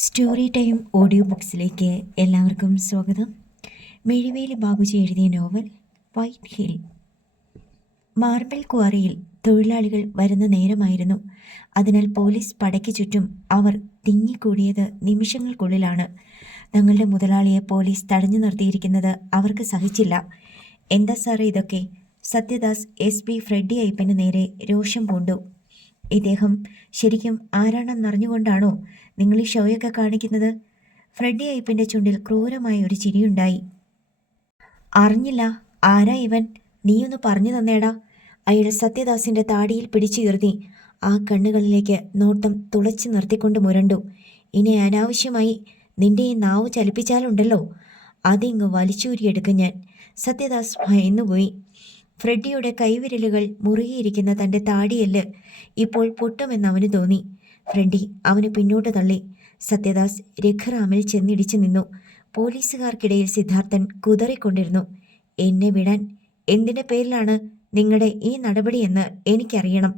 Story time audio ബുക്സിലേക്ക് എല്ലാവർക്കും സ്വാഗതം. മിഴിവേലി ബാബുജി എഴുതിയ നോവൽ വൈറ്റ് ഹിൽ. മാർബിൾ ക്വാറിയിൽ തൊഴിലാളികൾ വരുന്ന നേരമായിരുന്നു. അതിനാൽ പോലീസ് പടയ്ക്ക് ചുറ്റും അവർ തിങ്ങിക്കൂടിയത് നിമിഷങ്ങൾക്കുള്ളിലാണ്. തങ്ങളുടെ മുതലാളിയെ പോലീസ് തടഞ്ഞു നിർത്തിയിരിക്കുന്നത് അവർക്ക് സഹിച്ചില്ല. എന്താ സാറേ ഇതൊക്കെ? സത്യദാസ് SP ഫ്രെഡി അയ്യപ്പന് നേരെ രോഷം പൂണ്ടു. ഇദ്ദേഹം ശരിക്കും ആരാണെന്നറിഞ്ഞുകൊണ്ടാണോ നിങ്ങൾ ഈ ഷോയൊക്കെ കാണിക്കുന്നത്? ഫ്രെഡി അയ്യപ്പൻ്റെ ചുണ്ടിൽ ക്രൂരമായ ഒരു ചിരിയുണ്ടായി. അറിഞ്ഞില്ല. ആരാ ഇവൻ? നീയൊന്ന് പറഞ്ഞു തന്നേടാ. അയാൾ സത്യദാസിൻ്റെ താടിയിൽ പിടിച്ചുയർത്തി ആ കണ്ണുകളിലേക്ക് നോട്ടം തുളച്ചു നിർത്തിക്കൊണ്ട് മുരണ്ടു. ഇനി അനാവശ്യമായി നിന്റെ ഈ നാവ് ചലിപ്പിച്ചാലുണ്ടല്ലോ, അതിങ്ങ് വലിച്ചൂരിയെടുക്കും ഞാൻ. സത്യദാസ് ഭയന്നുപോയി. ഫ്രെഡിയുടെ കൈവിരലുകൾ മുറുകിയിരിക്കുന്ന തൻ്റെ താടിയല്ല് ഇപ്പോൾ പൊട്ടുമെന്ന് അവന് തോന്നി. ഫ്രെഡി അവന് പിന്നോട്ട് തള്ളി. സത്യദാസ് രഘുറാമിൽ ചെന്നിടിച്ചു നിന്നു. പോലീസുകാർക്കിടയിൽ സിദ്ധാർത്ഥൻ കുതറിക്കൊണ്ടിരുന്നു. എന്നെ വിടാൻ. എന്തിൻ്റെ പേരിലാണ് നിങ്ങളുടെ ഈ നടപടിയെന്ന് എനിക്കറിയണം.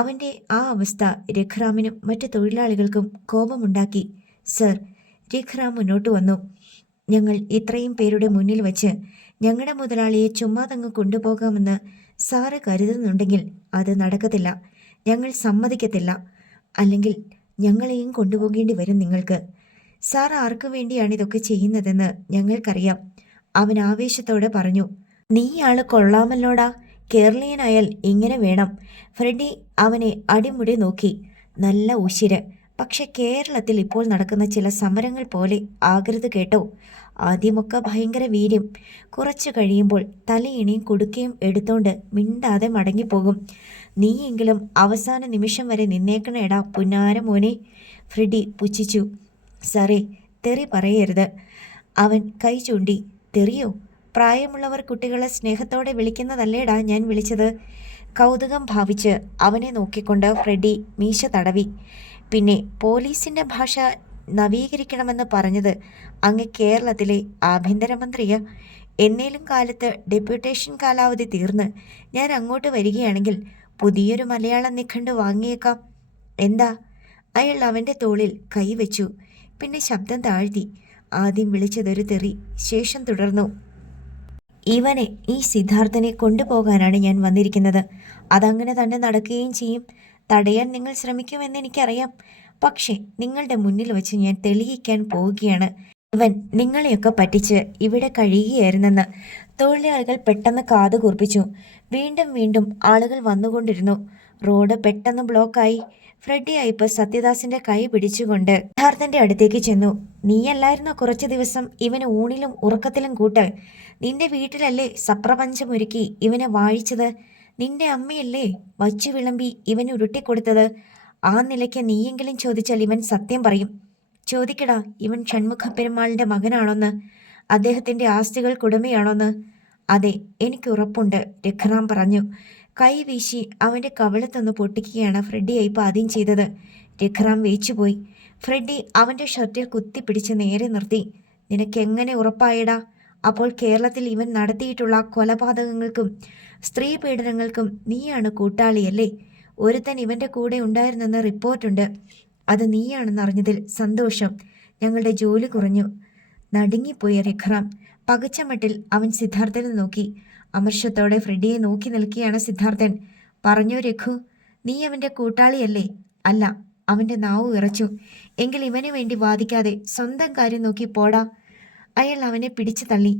അവൻ്റെ ആ അവസ്ഥ രഘുറാമിനും മറ്റു തൊഴിലാളികൾക്കും കോപമുണ്ടാക്കി. സർ, രഘുറാം മുന്നോട്ട് വന്നു. ഞങ്ങൾ ഇത്രയും പേരുടെ മുന്നിൽ വച്ച് ഞങ്ങളുടെ മുതലാളിയെ ചുമ്മാതങ്ങ് കൊണ്ടുപോകാമെന്ന് സാറ് കരുതുന്നുണ്ടെങ്കിൽ അത് നടക്കത്തില്ല. ഞങ്ങൾ സമ്മതിക്കത്തില്ല. അല്ലെങ്കിൽ ഞങ്ങളെയും കൊണ്ടുപോകേണ്ടി വരും നിങ്ങൾക്ക്. സാർ ആർക്കു വേണ്ടിയാണ് ഇതൊക്കെ ചെയ്യുന്നതെന്ന് ഞങ്ങൾക്കറിയാം. അവൻ ആവേശത്തോടെ പറഞ്ഞു. നീ ആള് കൊള്ളാമല്ലോടാ. കേരളീയനായാൽ ഇങ്ങനെ വേണം. ഫ്രെഡി അവനെ അടിമുടി നോക്കി. നല്ല ഉശിര്. പക്ഷെ കേരളത്തിൽ ഇപ്പോൾ നടക്കുന്ന ചില സമരങ്ങൾ പോലെ ആകരുത് കേട്ടോ. ആദ്യമൊക്കെ ഭയങ്കര വീര്യം. കുറച്ചു കഴിയുമ്പോൾ തലയിണിയും കുടുക്കയും എടുത്തോണ്ട് മിണ്ടാതെ മടങ്ങിപ്പോകും. നീയെങ്കിലും അവസാന നിമിഷം വരെ നിന്നേക്കണേടാ പുന്നാര മോനെ. ഫ്രെഡി പുച്ഛിച്ചു. സാറേ, തെറി പറയരുത്. അവൻ കൈ ചൂണ്ടി. തെറിയോ? പ്രായമുള്ളവർ കുട്ടികളെ സ്നേഹത്തോടെ വിളിക്കുന്നതല്ലേടാ ഞാൻ വിളിച്ചത്. കൗതുകം ഭാവിച്ച് അവനെ നോക്കിക്കൊണ്ട് ഫ്രെഡി മീശ തടവി. പിന്നെ പോലീസിൻ്റെ ഭാഷ നവീകരിക്കണമെന്ന് പറഞ്ഞത് അങ്ങ് കേരളത്തിലെ ആഭ്യന്തരമന്ത്രിയാ. എന്നേലും കാലത്ത് ഡെപ്യൂട്ടേഷൻ കാലാവധി തീർന്ന് ഞാൻ അങ്ങോട്ട് വരികയാണെങ്കിൽ പുതിയൊരു മലയാളം നിഘണ്ടു വാങ്ങിയേക്കാം. എന്താ? അയാൾ അവൻ്റെ തോളിൽ കൈവച്ചു. പിന്നെ ശബ്ദം താഴ്ത്തി. ആദ്യം വിളിച്ചതൊരു തെറി, ശേഷം തുടർന്നു. ഇവനെ, ഈ സിദ്ധാർത്ഥനെ കൊണ്ടുപോകാനാണ് ഞാൻ വന്നിരിക്കുന്നത്. അതങ്ങനെ തന്നെ നടക്കുകയും ചെയ്യും. തടയാൻ നിങ്ങൾ ശ്രമിക്കുമെന്ന് എനിക്കറിയാം. പക്ഷേ നിങ്ങളുടെ മുന്നിൽ വെച്ച് ഞാൻ തെളിയിക്കാൻ പോവുകയാണ് ഇവൻ നിങ്ങളെയൊക്കെ പറ്റിച്ച് ഇവിടെ കഴിയുകയായിരുന്നെന്ന്. തൊഴിലാളികൾ പെട്ടെന്ന് കാതു കൂർപ്പിച്ചു. വീണ്ടും വീണ്ടും ആളുകൾ വന്നുകൊണ്ടിരുന്നു. റോഡ് പെട്ടെന്ന് ബ്ലോക്കായി. ഫ്രെഡി അയ്യപ്പ സത്യദാസിന്റെ കൈ പിടിച്ചുകൊണ്ട് സിദ്ധാർത്ഥന്റെ അടുത്തേക്ക് ചെന്നു. നീയല്ലായിരുന്നോ കുറച്ചു ദിവസം ഇവന് ഊണിലും ഉറക്കത്തിലും കൂട്ട്? നിന്റെ വീട്ടിലല്ലേ സപ്രപഞ്ചമൊരുക്കി ഇവനെ വാഴിച്ചത്? നിന്റെ അമ്മയല്ലേ വച്ചു വിളമ്പി ഇവന് ഉരുട്ടിക്കൊടുത്തത്? ആ നിലയ്ക്ക് നീയെങ്കിലും ചോദിച്ചാൽ ഇവൻ സത്യം പറയും. ചോദിക്കടാ, ഇവൻ ഷൺമുഖ പെരുമാളിന്റെ മകനാണോന്ന്? അദ്ദേഹത്തിന്റെ ആസ്തികൾക്കുടമയാണോന്ന്? അതെ, എനിക്ക് ഉറപ്പുണ്ട്, രഘുറാം പറഞ്ഞു. കൈ വീശി അവന്റെ കവിളത്തൊന്ന് പൊട്ടിക്കുകയാണ് ഫ്രെഡി അയ്യപ്പ ആദ്യം ചെയ്തത്. രഘുറാം വേച്ചുപോയി. ഫ്രെഡി അവന്റെ ഷർട്ടിൽ കുത്തിപ്പിടിച്ച് നേരെ നിർത്തി. നിനക്കെങ്ങനെ ഉറപ്പായടാ? അപ്പോൾ കേരളത്തിൽ ഇവൻ നടത്തിയിട്ടുള്ള കൊലപാതകങ്ങൾക്കും സ്ത്രീ പീഡനങ്ങൾക്കും നീയാണ് കൂട്ടാളിയല്ലേ? ഒരുത്തൻ ഇവന്റെ കൂടെ ഉണ്ടായിരുന്നെന്ന് റിപ്പോർട്ടുണ്ട്. അത് നീയാണെന്നറിഞ്ഞതിൽ സന്തോഷം. ഞങ്ങളുടെ ജോലി കുറഞ്ഞു. നടുങ്ങിപ്പോയ രഘുറാം. പകച്ചമട്ടിൽ അവൻ സിദ്ധാർത്ഥനെ നോക്കി. അമർഷത്തോടെ ഫ്രെഡിയെ നോക്കി നിൽക്കുകയാണ് സിദ്ധാർത്ഥൻ. പറഞ്ഞു രഘു, നീ അവന്റെ കൂട്ടാളിയല്ലേ? അല്ല. അവന്റെ നാവ് വിറച്ചു. എങ്കിൽ ഇവന് വേണ്ടി വാദിക്കാതെ സ്വന്തം കാര്യം നോക്കി പോടാ. അയാൾ അവനെ പിടിച്ചു തള്ളി.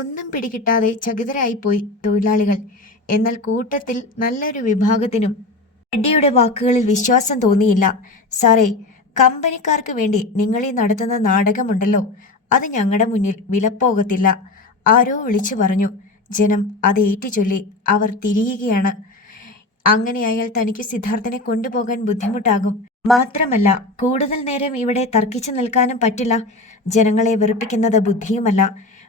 ഒന്നും പിടികിട്ടാതെ ചകിതരായിപ്പോയി തൊഴിലാളികൾ. എന്നാൽ കൂട്ടത്തിൽ നല്ലൊരു വിഭാഗത്തിനും ഫ്രെഡിയുടെ വാക്കുകളിൽ വിശ്വാസം തോന്നിയില്ല. സാറേ, കമ്പനിക്കാർക്ക് വേണ്ടി നിങ്ങളീ നടത്തുന്ന നാടകമുണ്ടല്ലോ, അത് ഞങ്ങളുടെ മുന്നിൽ വിലപ്പോകത്തില്ല. ആരോ വിളിച്ചു പറഞ്ഞു. ജനം അത് ഏറ്റുചൊല്ലി. അവർ തിരിയുകയാണ്. അങ്ങനെ അയാൾ തനിക്ക് സിദ്ധാർത്ഥനെ കൊണ്ടുപോകാൻ ബുദ്ധിമുട്ടാകും. മാത്രമല്ല, കൂടുതൽ നേരം ഇവിടെ തർക്കിച്ചു നിൽക്കാനും പറ്റില്ല. ജനങ്ങളെ വെറുപ്പിക്കുന്നത് ബുദ്ധിയുമല്ല.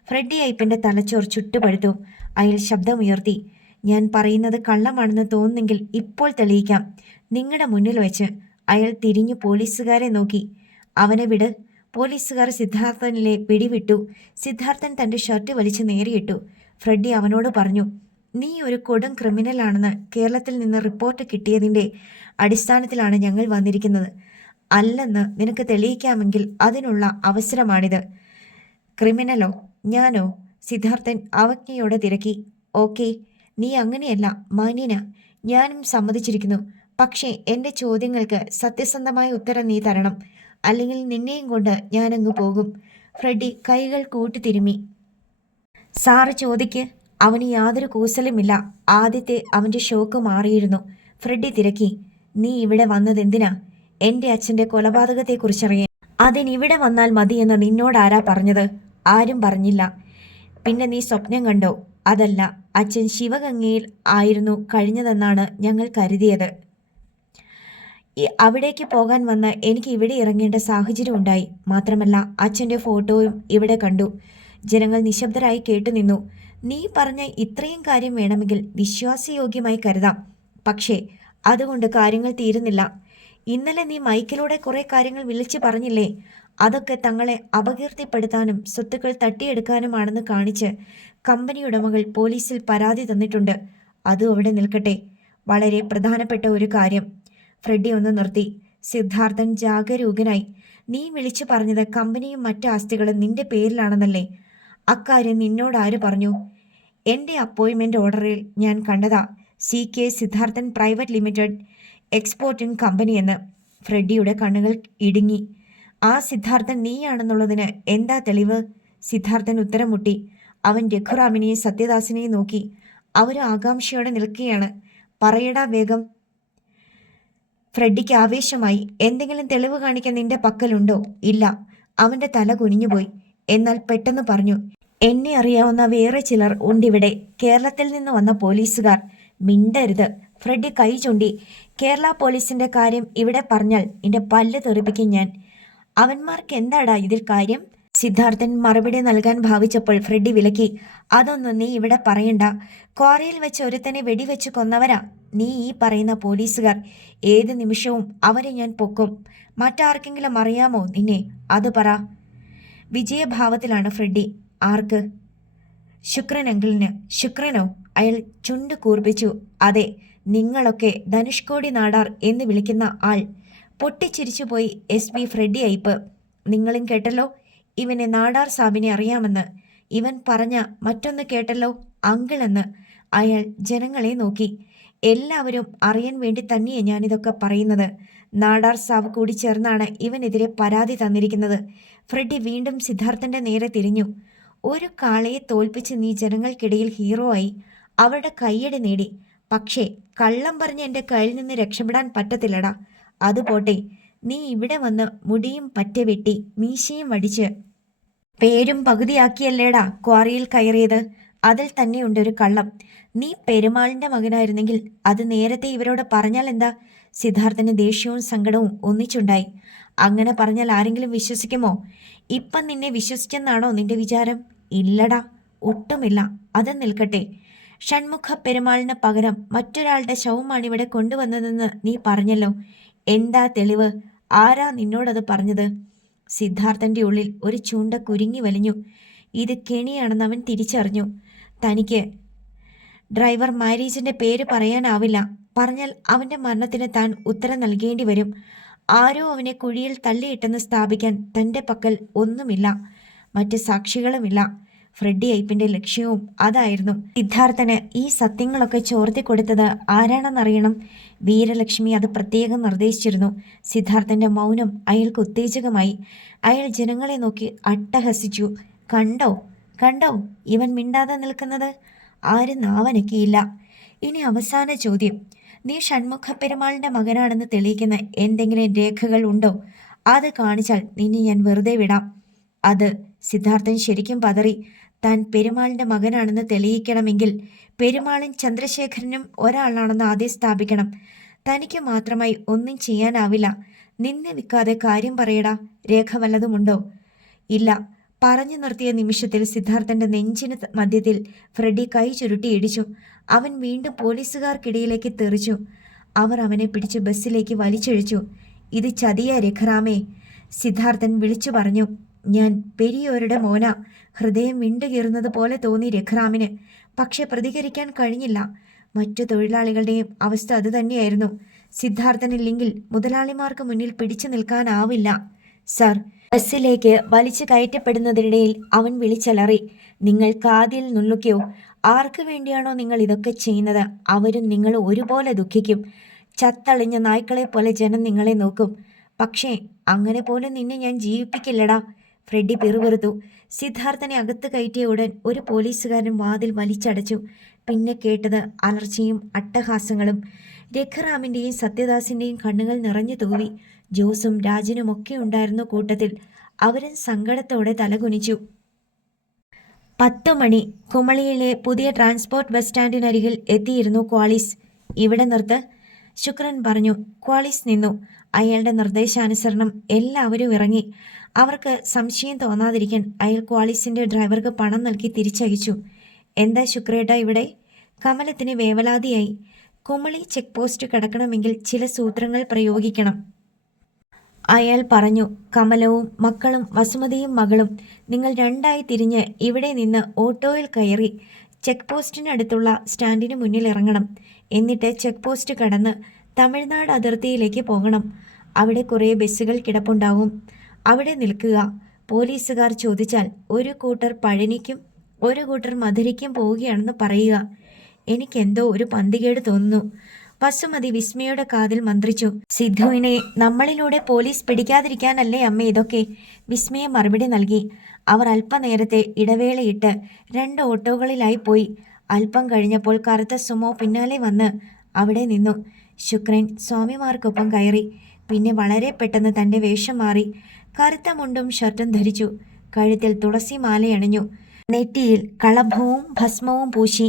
ഫ്രെഡി അയ്യപ്പന്റെ തലച്ചോർ ചുട്ടുപഴുത്തു. അയാൾ ശബ്ദമുയർത്തി. ഞാൻ പറയുന്നത് കള്ളമാണെന്ന് തോന്നുന്നെങ്കിൽ ഇപ്പോൾ തെളിയിക്കാം, നിങ്ങളുടെ മുന്നിൽ വെച്ച്. അയാൾ തിരിഞ്ഞു പോലീസുകാരെ നോക്കി. അവനെ വിട്. പോലീസുകാർ സിദ്ധാർത്ഥനിലെ പിടിവിട്ടു. സിദ്ധാർത്ഥൻ തൻ്റെ ഷർട്ട് വലിച്ചു നേരിയിട്ടു. ഫ്രെഡി അവനോട് പറഞ്ഞു. നീ ഒരു കൊടും ക്രിമിനലാണെന്ന് കേരളത്തിൽ നിന്ന് റിപ്പോർട്ട് കിട്ടിയതിൻ്റെ അടിസ്ഥാനത്തിലാണ് ഞങ്ങൾ വന്നിരിക്കുന്നത്. അല്ലെന്ന് നിനക്ക് തെളിയിക്കാമെങ്കിൽ അതിനുള്ള അവസരമാണിത്. ക്രിമിനലോ ഞാനോ? സിദ്ധാർത്ഥൻ അവജ്ഞയോടെ തിരക്കി. ഓക്കെ, നീ അങ്ങനെയല്ല, മാന്യന. ഞാനും സമ്മതിച്ചിരിക്കുന്നു. പക്ഷേ എൻ്റെ ചോദ്യങ്ങൾക്ക് സത്യസന്ധമായ ഉത്തരം നീ തരണം, അല്ലെങ്കിൽ നിന്നെയും കൊണ്ട് ഞാനങ്ങ് പോകും. ഫ്രെഡി കൈകൾ കൂട്ടിത്തിരുമ്മി. സാറ് ചോദിക്ക്. അവന് യാതൊരു കൂസലുമില്ല. ആദ്യത്തെ അവൻ്റെ ഷോക്ക് മാറിയിരുന്നു. ഫ്രെഡി തിരക്കി. നീ ഇവിടെ വന്നതെന്തിനാ? എൻ്റെ അച്ഛൻ്റെ കൊലപാതകത്തെക്കുറിച്ചറിയാൻ. അതിനിവിടെ വന്നാൽ മതിയെന്ന് നിന്നോടാരാ പറഞ്ഞത്? ആരും പറഞ്ഞില്ല. പിന്നെ നീ സ്വപ്നം കണ്ടോ? അതല്ല, അച്ഛൻ ശിവഗംഗയിൽ ആയിരുന്നു കഴിഞ്ഞതെന്നാണ് ഞങ്ങൾ കരുതിയത്. അവിടേക്ക് പോകാൻ വന്ന് എനിക്ക് ഇവിടെ ഇറങ്ങേണ്ട സാഹചര്യം ഉണ്ടായി. മാത്രമല്ല, അച്ഛൻ്റെ ഫോട്ടോയും ഇവിടെ കണ്ടു. ജനങ്ങൾ നിശബ്ദരായി കേട്ടുനിന്നു. നീ പറഞ്ഞ ഇത്രയും കാര്യം വേണമെങ്കിൽ വിശ്വാസയോഗ്യമായി കരുതാം. പക്ഷേ അതുകൊണ്ട് കാര്യങ്ങൾ തീരുന്നില്ല. ഇന്നലെ നീ മൈക്കിലൂടെ കുറേ കാര്യങ്ങൾ വിളിച്ചു പറഞ്ഞില്ലേ? അതൊക്കെ തങ്ങളെ അപകീർത്തിപ്പെടുത്താനും സ്വത്തുക്കൾ തട്ടിയെടുക്കാനുമാണെന്ന് കാണിച്ച് കമ്പനി ഉടമകൾ പോലീസിൽ പരാതി തന്നിട്ടുണ്ട്. അതും അവിടെ നിൽക്കട്ടെ. വളരെ പ്രധാനപ്പെട്ട ഒരു കാര്യം. ഫ്രെഡി ഒന്ന് നിർത്തി. സിദ്ധാർത്ഥൻ ജാഗരൂകനായി. നീ വിളിച്ചു പറഞ്ഞത് കമ്പനിയും മറ്റ് ആസ്തികളും നിന്റെ പേരിലാണെന്നല്ലേ? അക്കാര്യം നിന്നോടാര് പറഞ്ഞു? എൻ്റെ അപ്പോയിൻമെൻറ്റ് ഓർഡറിൽ ഞാൻ കണ്ടതാ. CK Siddharthan private limited exporting company എന്ന്. ഫ്രെഡിയുടെ കണ്ണുകൾ ഇടുങ്ങി. ആ സിദ്ധാർത്ഥൻ നീയാണെന്നുള്ളതിന് എന്താ തെളിവ്? സിദ്ധാർത്ഥൻ ഉത്തരം മുട്ടി. അവൻ രഘുറാമിനെയും സത്യദാസിനെയും നോക്കി. അവർ ആകാംക്ഷയോടെ നിൽക്കുകയാണ്. പറയടാ വേഗം. ഫ്രെഡിക്ക് ആവേശമായി. എന്തെങ്കിലും തെളിവ് കാണിക്കാൻ നിന്റെ പക്കലുണ്ടോ? ഇല്ല. അവൻ്റെ തല കുനിഞ്ഞുപോയി. എന്നാൽ പെട്ടെന്ന് പറഞ്ഞു. എന്നെ അറിയാവുന്ന വേറെ ചിലർ ഉണ്ടിവിടെ. കേരളത്തിൽ നിന്ന് വന്ന പോലീസുകാർ. മിണ്ടരുത്. ഫ്രെഡി കൈ ചൂണ്ടി. കേരള പോലീസിന്റെ കാര്യം ഇവിടെ പറഞ്ഞാൽ നിന്റെ പല്ല് തെറിപ്പിക്കും ഞാൻ. അവന്മാർക്ക് എന്താടാ ഇതിൽ കാര്യം? സിദ്ധാർത്ഥൻ മറുപടി നൽകാൻ ഭാവിച്ചപ്പോൾ ഫ്രെഡി വിലക്കി. അതൊന്നും നീ ഇവിടെ പറയണ്ട. ക്വാറിയിൽ വെച്ച് ഒരുത്തനെ വെടിവെച്ച് കൊന്നവരാ നീ ഈ പറയുന്ന പോലീസുകാർ. ഏത് നിമിഷവും അവരെ ഞാൻ പൊക്കും. മറ്റാർക്കെങ്കിലും അറിയാമോ നിന്നെ? അത് പറ. വിജയഭാവത്തിലാണ് ഫ്രെഡി. ആർക്ക്? ശുക്രൻ അങ്കിളിന്. ശുക്രനോ? അയാൾ ചുണ്ട് കൂർപ്പിച്ചു. അതെ, നിങ്ങളൊക്കെ ധനുഷ്കോടി നാടാർ എന്ന് വിളിക്കുന്ന ആൾ. പൊട്ടിച്ചിരിച്ചുപോയി SP ഫ്രെഡി അയ്പ്. നിങ്ങളും കേട്ടല്ലോ ഇവനെ നാടാർ സാബിനെ അറിയാമെന്ന്. ഇവൻ പറഞ്ഞ മറ്റൊന്ന് കേട്ടല്ലോ, അങ്കിളെന്ന്. അയാൾ ജനങ്ങളെ നോക്കി. എല്ലാവരും അറിയാൻ വേണ്ടി തന്നെയാണ് ഞാനിതൊക്കെ പറയുന്നത്. നാടാർ സാബ് കൂടി ചേർന്നാണ് ഇവനെതിരെ പരാതി തന്നിരിക്കുന്നത്. ഫ്രെഡി വീണ്ടും സിദ്ധാർത്ഥൻ്റെ നേരെ തിരിഞ്ഞു. ഒരു കാളയെ തോൽപ്പിച്ച് നീ ജനങ്ങൾക്കിടയിൽ ഹീറോ ആയി. അവരുടെ കയ്യടി നേടി. പക്ഷേ കള്ളം പറഞ്ഞ് എൻ്റെ കയ്യിൽ നിന്ന് രക്ഷപ്പെടാൻ പറ്റത്തില്ലടാ. അതുപോട്ടെ, നീ ഇവിടെ വന്ന് മുടിയും പറ്റ വെട്ടി മീശയും വടിച്ച് പേരും പകുതിയാക്കിയല്ലേടാ ക്വാറിയിൽ കയറിയത്. അതിൽ തന്നെയുണ്ടൊരു കള്ളം. നീ പെരുമാളിൻ്റെ മകനായിരുന്നെങ്കിൽ അത് നേരത്തെ ഇവരോട് പറഞ്ഞാൽ എന്താ? സിദ്ധാർത്ഥന് ദേഷ്യവും സങ്കടവും ഒന്നിച്ചുണ്ടായി. അങ്ങനെ പറഞ്ഞാൽ ആരെങ്കിലും വിശ്വസിക്കുമോ? ഇപ്പം നിന്നെ വിശ്വസിച്ചെന്നാണോ നിന്റെ വിചാരം? ഇല്ലടാ, ഒട്ടുമില്ല. അത് നിൽക്കട്ടെ. ഷൺമുഖ പെരുമാളിന് പകരം മറ്റൊരാളുടെ ശവമാണ് ഇവിടെ കൊണ്ടുവന്നതെന്ന് നീ പറഞ്ഞല്ലോ. എന്താ തെളിവ്? ആരാ നിന്നോടത് പറഞ്ഞത്? സിദ്ധാർത്ഥൻ്റെ ഉള്ളിൽ ഒരു ചൂണ്ട കുരുങ്ങി വലിഞ്ഞു. ഇത് കെണിയാണെന്ന് അവൻ തിരിച്ചറിഞ്ഞു. തനിക്ക് ഡ്രൈവർ മാരേജിൻ്റെ പേര് പറയാനാവില്ല. പറഞ്ഞാൽ അവൻ്റെ മരണത്തിന് താൻ ഉത്തരം നൽകേണ്ടി വരും. ആരോ അവനെ കുഴിയിൽ തള്ളിയിട്ടെന്ന് സ്ഥാപിക്കാൻ തൻ്റെ പക്കൽ ഒന്നുമില്ല. മറ്റ് സാക്ഷികളുമില്ല. ഫ്രെഡി അയ്പിൻ്റെ ലക്ഷ്യവും അതായിരുന്നു. സിദ്ധാർത്ഥന് ഈ സത്യങ്ങളൊക്കെ ചോർത്തി കൊടുത്തത് ആരാണെന്നറിയണം. വീരലക്ഷ്മി അത് പ്രത്യേകം നിർദ്ദേശിച്ചിരുന്നു. സിദ്ധാർത്ഥൻ്റെ മൗനം അയാൾക്ക് ഉത്തേജകമായി. അയാൾ ജനങ്ങളെ നോക്കി അട്ടഹസിച്ചു. കണ്ടോ കണ്ടോ ഇവൻ മിണ്ടാതെ നിൽക്കുന്നത്? ആരും നാവനക്കിയില്ല. ഇനി അവസാന ചോദ്യം. നീ ഷൺമുഖ പെരുമാളിൻ്റെ മകനാണെന്ന് തെളിയിക്കുന്ന എന്തെങ്കിലും രേഖകൾ ഉണ്ടോ? അത് കാണിച്ചാൽ നിന്നെ ഞാൻ വെറുതെ വിടാം. അത്. സിദ്ധാർത്ഥൻ ശരിക്കും പതറി. താൻ പെരുമാളിൻ്റെ മകനാണെന്ന് തെളിയിക്കണമെങ്കിൽ പെരുമാളും ചന്ദ്രശേഖരനും ഒരാളാണെന്ന് ആദ്യം സ്ഥാപിക്കണം. തനിക്ക് മാത്രമായി ഒന്നും ചെയ്യാനാവില്ല. നിന്നെ വിൽക്കാതെ കാര്യം പറയടാ. രേഖ വല്ലതുമുണ്ടോ? ഇല്ല. പറഞ്ഞു നിർത്തിയ നിമിഷത്തിൽ സിദ്ധാർത്ഥൻ്റെ നെഞ്ചിന് മധ്യത്തിൽ ഫ്രെഡി കൈ ചുരുട്ടി ഇടിച്ചു. അവൻ വീണ്ടും പോലീസുകാർക്കിടയിലേക്ക് തെറിച്ചു. അവർ അവനെ പിടിച്ച് ബസ്സിലേക്ക് വലിച്ചിഴച്ചു. ഇത് ചതിയാ രഘുറാമേ, സിദ്ധാർത്ഥൻ വിളിച്ചു പറഞ്ഞു. ഞാൻ പെരിയോരുടെ മോന. ഹൃദയം വിണ്ടുകീറുന്നത് പോലെ തോന്നി രഘുറാമിന്. പക്ഷെ പ്രതികരിക്കാൻ കഴിഞ്ഞില്ല. മറ്റു തൊഴിലാളികളുടെയും അവസ്ഥ അതുതന്നെയായിരുന്നു. സിദ്ധാർത്ഥനില്ലെങ്കിൽ മുതലാളിമാർക്ക് മുന്നിൽ പിടിച്ചു നിൽക്കാനാവില്ല. സർ, ബസ്സിലേക്ക് വലിച്ചു കയറ്റപ്പെടുന്നതിനിടയിൽ അവൻ വിളിച്ചലറി. നിങ്ങൾ കാതിൽ നുള്ളുകയോ? ആർക്കു വേണ്ടിയാണോ നിങ്ങൾ ഇതൊക്കെ ചെയ്യുന്നത് അവരും നിങ്ങൾ ഒരുപോലെ ദുഃഖിക്കും. ചത്തളിഞ്ഞ നായ്ക്കളെ പോലെ ജനം നിങ്ങളെ നോക്കും. പക്ഷേ അങ്ങനെ പോലും നിന്നെ ഞാൻ ജീവിപ്പിക്കില്ലടാ. ഫ്രെഡി പിറുപിറുത്തു. സിദ്ധാർത്ഥനെ അകത്ത് കയറ്റിയ ഉടൻ ഒരു പോലീസുകാരൻ വാതിൽ വലിച്ചടച്ചു. പിന്നെ കേട്ടത് അലർച്ചയും അട്ടഹാസങ്ങളും. രഘുറാമിൻ്റെയും സത്യദാസിൻ്റെയും കണ്ണുകൾ നിറഞ്ഞു തൂവി. ജോസും രാജനും ഒക്കെ ഉണ്ടായിരുന്ന കൂട്ടത്തിൽ. അവരും സങ്കടത്തോടെ തലകുനിച്ചു. 10 മണി. കുമളിയിലെ പുതിയ ട്രാൻസ്പോർട്ട് ബസ് സ്റ്റാൻഡിനരികിൽ എത്തിയിരുന്നു ക്വാളിസ്. ഇവിടെ നിർത്ത്, ശുക്രൻ പറഞ്ഞു. ക്വാളിസ് നിന്നു. അയാളുടെ നിർദ്ദേശാനുസരണം എല്ലാവരും ഇറങ്ങി. അവർക്ക് സംശയം തോന്നാതിരിക്കാൻ അയാൾ ക്വാളിസിൻ്റെ ഡ്രൈവർക്ക് പണം നൽകി തിരിച്ചയച്ചു. എന്താ ശുക്രേട്ട ഇവിടെ? കമലത്തിന് വേവലാതിയായി. കുമളി ചെക്ക് പോസ്റ്റ് കടക്കണമെങ്കിൽ ചില സൂത്രങ്ങൾ പ്രയോഗിക്കണം, അയാൾ പറഞ്ഞു. കമലവും മക്കളും വസുമതിയും മകളും നിങ്ങൾ രണ്ടായി തിരിഞ്ഞ് ഇവിടെ നിന്ന് ഓട്ടോയിൽ കയറി ചെക്ക് പോസ്റ്റിനടുത്തുള്ള സ്റ്റാൻഡിന് മുന്നിൽ ഇറങ്ങണം. എന്നിട്ട് ചെക്ക് പോസ്റ്റ് കടന്ന് തമിഴ്നാട് അതിർത്തിയിലേക്ക് പോകണം. അവിടെ കുറേ ബസ്സുകൾ കിടപ്പുണ്ടാവും. അവിടെ നിൽക്കുക. പോലീസുകാർ ചോദിച്ചാൽ ഒരു കൂട്ടർ പഴനിക്കും ഒരു കൂട്ടർ മധുരയ്ക്കും പോവുകയാണെന്ന് പറയുക. എനിക്കെന്തോ ഒരു പന്തികേട് തോന്നുന്നു. വസുമതി വിസ്മയുടെ കാതിൽ മന്ത്രിച്ചു. സിദ്ധുവിനെ നമ്മളിലൂടെ പോലീസ് പിടിക്കാതിരിക്കാനല്ലേ അമ്മ ഇതൊക്കെ? വിസ്മയ മറുപടി നൽകി. അവർ അല്പനേരത്തെ ഇടവേളയിട്ട് 2 ഓട്ടോകളിലായി പോയി. അല്പം കഴിഞ്ഞപ്പോൾ കറുത്ത സുമോ പിന്നാലെ വന്ന് അവിടെ നിന്നു. ശുക്രൻ സ്വാമിമാർക്കൊപ്പം കയറി. പിന്നെ വളരെ പെട്ടെന്ന് തൻ്റെ വേഷം മാറി. കറുത്ത മുണ്ടും ഷർട്ടും ധരിച്ചു. കഴുത്തിൽ തുളസി മാലയണിഞ്ഞു. നെറ്റിയിൽ കളഭവും ഭസ്മവും പൂശി.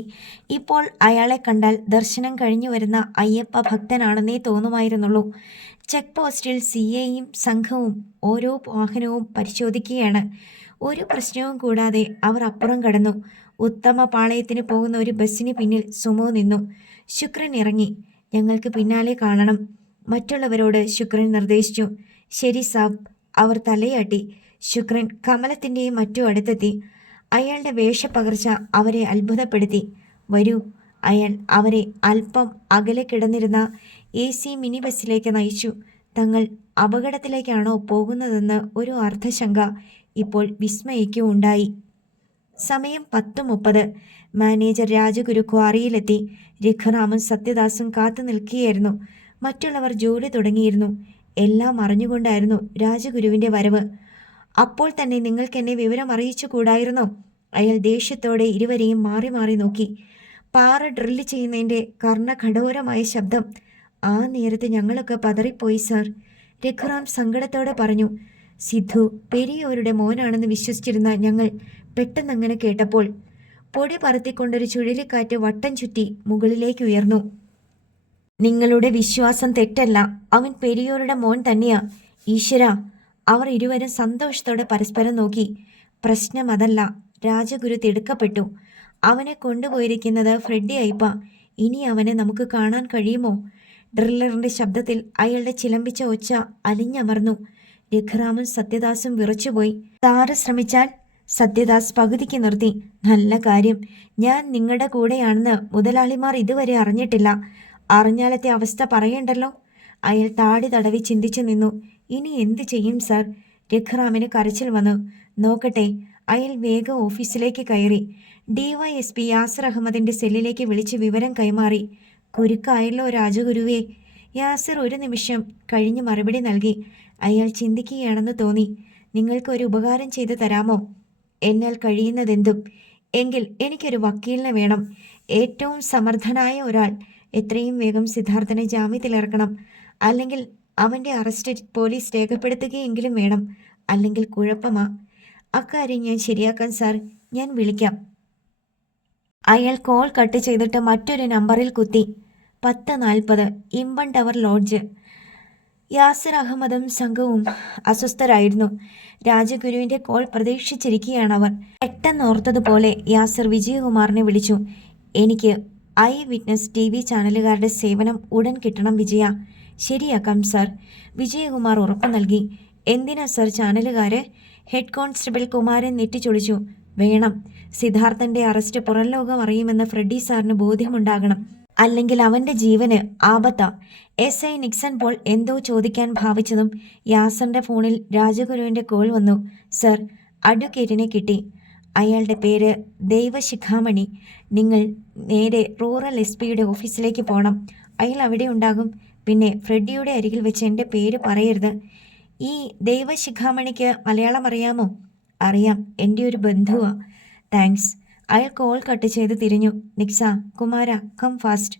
ഇപ്പോൾ അയാളെ കണ്ടാൽ ദർശനം കഴിഞ്ഞു വരുന്ന അയ്യപ്പ ഭക്തനാണെന്നേ തോന്നുമായിരുന്നുള്ളൂ. ചെക്ക് പോസ്റ്റിൽ CAയും സംഘവും ഓരോ വാഹനവും പരിശോധിക്കുകയാണ്. ഒരു പ്രശ്നവും കൂടാതെ അവർ അപ്പുറം കടന്നു. ഉത്തമ പാളയത്തിന് പോകുന്ന ഒരു ബസ്സിന് പിന്നിൽ സുമോ നിന്നു. ശുക്രൻ ഇറങ്ങി. ഞങ്ങൾക്ക് പിന്നാലെ കാണണം, മറ്റുള്ളവരോട് ശുക്രൻ നിർദ്ദേശിച്ചു. ശരി സാബ്, അവർ തലയാട്ടി. ശുക്രൻ കമലത്തിൻ്റെയും മറ്റും അടുത്തെത്തി. അയാളുടെ വേഷപ്പകർച്ച അവരെ അത്ഭുതപ്പെടുത്തി. വരൂ, അയാൾ അവരെ അല്പം അകലെ കിടന്നിരുന്ന AC മിനി ബസ്സിലേക്ക് നയിച്ചു. തങ്ങൾ അപകടത്തിലേക്കാണോ പോകുന്നതെന്ന് ഒരു അർദ്ധശങ്ക ഇപ്പോൾ വിസ്മയിക്കും ഉണ്ടായി. സമയം 10:30. മാനേജർ രാജഗുരു ക്വാറിയിലെത്തി. രഘുറാമും സത്യദാസും കാത്തു നിൽക്കുകയായിരുന്നു. മറ്റുള്ളവർ ജോലി തുടങ്ങിയിരുന്നു. എല്ലാം അറിഞ്ഞുകൊണ്ടായിരുന്നു രാജഗുരുവിൻ്റെ വരവ്. അപ്പോൾ തന്നെ നിങ്ങൾക്കെന്നെ വിവരം അറിയിച്ചു കൂടായിരുന്നോ? അയാൾ ദേഷ്യത്തോടെ ഇരുവരെയും മാറി മാറി നോക്കി. പാറ ഡ്രില്ല് ചെയ്യുന്നതിൻ്റെ കർണകഠോരമായ ശബ്ദം. ആ നേരത്ത് ഞങ്ങളൊക്കെ പതറിപ്പോയി സാർ, രഘുറാം സങ്കടത്തോടെ പറഞ്ഞു. സിദ്ധു പെരിയോരുടെ മോനാണെന്ന് വിശ്വസിച്ചിരുന്ന ഞങ്ങൾ പെട്ടെന്നങ്ങനെ കേട്ടപ്പോൾ. പൊടി പറത്തിക്കൊണ്ടൊരു ചുഴലിക്കാറ്റ് വട്ടം ചുറ്റി മുകളിലേക്ക് ഉയർന്നു. നിങ്ങളുടെ വിശ്വാസം തെറ്റല്ല, അവൻ പെരിയോരുടെ മോൻ തന്നെയാ. ഈശ്വര! അവർ ഇരുവരും സന്തോഷത്തോടെ പരസ്പരം നോക്കി. പ്രശ്നം അതല്ല, രാജഗുരു തിടുക്കപ്പെട്ടു. അവനെ കൊണ്ടുപോയിരിക്കുന്നത് ഫ്രെഡി അയ്പ. ഇനി അവനെ നമുക്ക് കാണാൻ കഴിയുമോ? ഡ്രില്ലറിൻ്റെ ശബ്ദത്തിൽ അയാളുടെ ചിലമ്പിച്ച ഒച്ച അലിഞ്ഞമർന്നു. രഘുറാമും സത്യദാസും വിറച്ചുപോയി. സാറ് ശ്രമിച്ചാൽ? സത്യദാസ് പകുതിക്ക് നിർത്തി. നല്ല കാര്യം, ഞാൻ നിങ്ങളുടെ കൂടെയാണെന്ന് മുതലാളിമാർ ഇതുവരെ അറിഞ്ഞിട്ടില്ല. അറിഞ്ഞാലത്തെ അവസ്ഥ പറയണ്ടല്ലോ. അയാൾ താടി തടവി ചിന്തിച്ചു നിന്നു. ഇനി എന്ത് ചെയ്യും സാർ? രഘുറാമിന് കരച്ചിൽ വന്നു. നോക്കട്ടെ. അയാൾ വേഗം ഓഫീസിലേക്ക് കയറി. DYSP യാസർ അഹമ്മദിൻ്റെ സെല്ലിലേക്ക് വിളിച്ച് വിവരം കൈമാറി. കുരുക്കായല്ലോ രാജഗുരുവേ. യാസർ ഒരു നിമിഷം കഴിഞ്ഞ് മറുപടി നൽകി. അയാൾ ചിന്തിക്കുകയാണെന്ന് തോന്നി. നിങ്ങൾക്ക് ഒരു ഉപകാരം ചെയ്തു തരാമോ? എന്നാൽ കഴിയുന്നതെന്തും. എങ്കിൽ എനിക്കൊരു വക്കീലിനെ വേണം, ഏറ്റവും സമർത്ഥനായ ഒരാൾ. എത്രയും വേഗം സിദ്ധാർത്ഥനെ ജാമ്യത്തിലിറക്കണം. അല്ലെങ്കിൽ അവൻ്റെ അറസ്റ്റ് പോലീസ് രേഖപ്പെടുത്തുകയെങ്കിലും വേണം. അല്ലെങ്കിൽ കുഴപ്പമാ. അക്കാര്യം ഞാൻ ശരിയാക്കാൻ സാർ, ഞാൻ വിളിക്കാം. അയാൾ കോൾ കട്ട് ചെയ്തിട്ട് മറ്റൊരു നമ്പറിൽ കുത്തി. 10:40 ഇമ്പൺ ടവർ ലോഡ്ജ്. യാസർ അഹമ്മദും സംഘവും അസ്വസ്ഥരായിരുന്നു. രാജഗുരുവിൻ്റെ കോൾ പ്രതീക്ഷിച്ചിരിക്കുകയാണവർ. പെട്ടെന്ന് ഓർത്തതുപോലെ യാസർ വിജയകുമാറിനെ വിളിച്ചു. എനിക്ക് ഐ വിറ്റ്നസ് TV ചാനലുകാരുടെ സേവനം ഉടൻ കിട്ടണം വിജയ. ശരിയാക്കാം സാർ, വിജയകുമാർ ഉറപ്പു നൽകി. എന്തിനാ സാർ ചാനലുകാര്? ഹെഡ് കോൺസ്റ്റബിൾ കുമാരൻ നെറ്റിച്ചൊളിച്ചു. വേണം, സിദ്ധാർത്ഥൻ്റെ അറസ്റ്റ് പുറംലോകം അറിയുമെന്ന് ഫ്രെഡി സാറിന് ബോധ്യമുണ്ടാകണം. അല്ലെങ്കിൽ അവൻ്റെ ജീവന് ആപത്താ. SI നിക്സൺ പോൾ എന്തോ ചോദിക്കാൻ ഭാവിച്ചതും യാസറിൻ്റെ ഫോണിൽ രാജഗുരുവിൻ്റെ കോൾ വന്നു. സർ, അഡ്വക്കേറ്റിനെ കിട്ടി. അയാളുടെ പേര് ദൈവശിഖാമണി. നിങ്ങൾ നേരെ റൂറൽ SP ഓഫീസിലേക്ക് പോകണം. അയാൾ അവിടെ ഉണ്ടാകും. പിന്നെ ഫ്രെഡിയുടെ അരികിൽ വെച്ച് എൻ്റെ പേര് പറയരുത്. ഈ ദൈവശിഖാമണിക്ക് മലയാളം അറിയാമോ? അറിയാം, എൻ്റെ ഒരു ബന്ധുവാ. താങ്ക്സ്. അയാൾ കോൾ കട്ട് ചെയ്ത് തിരിഞ്ഞു. നിക്സ, കുമാര, കം ഫാസ്റ്റ്.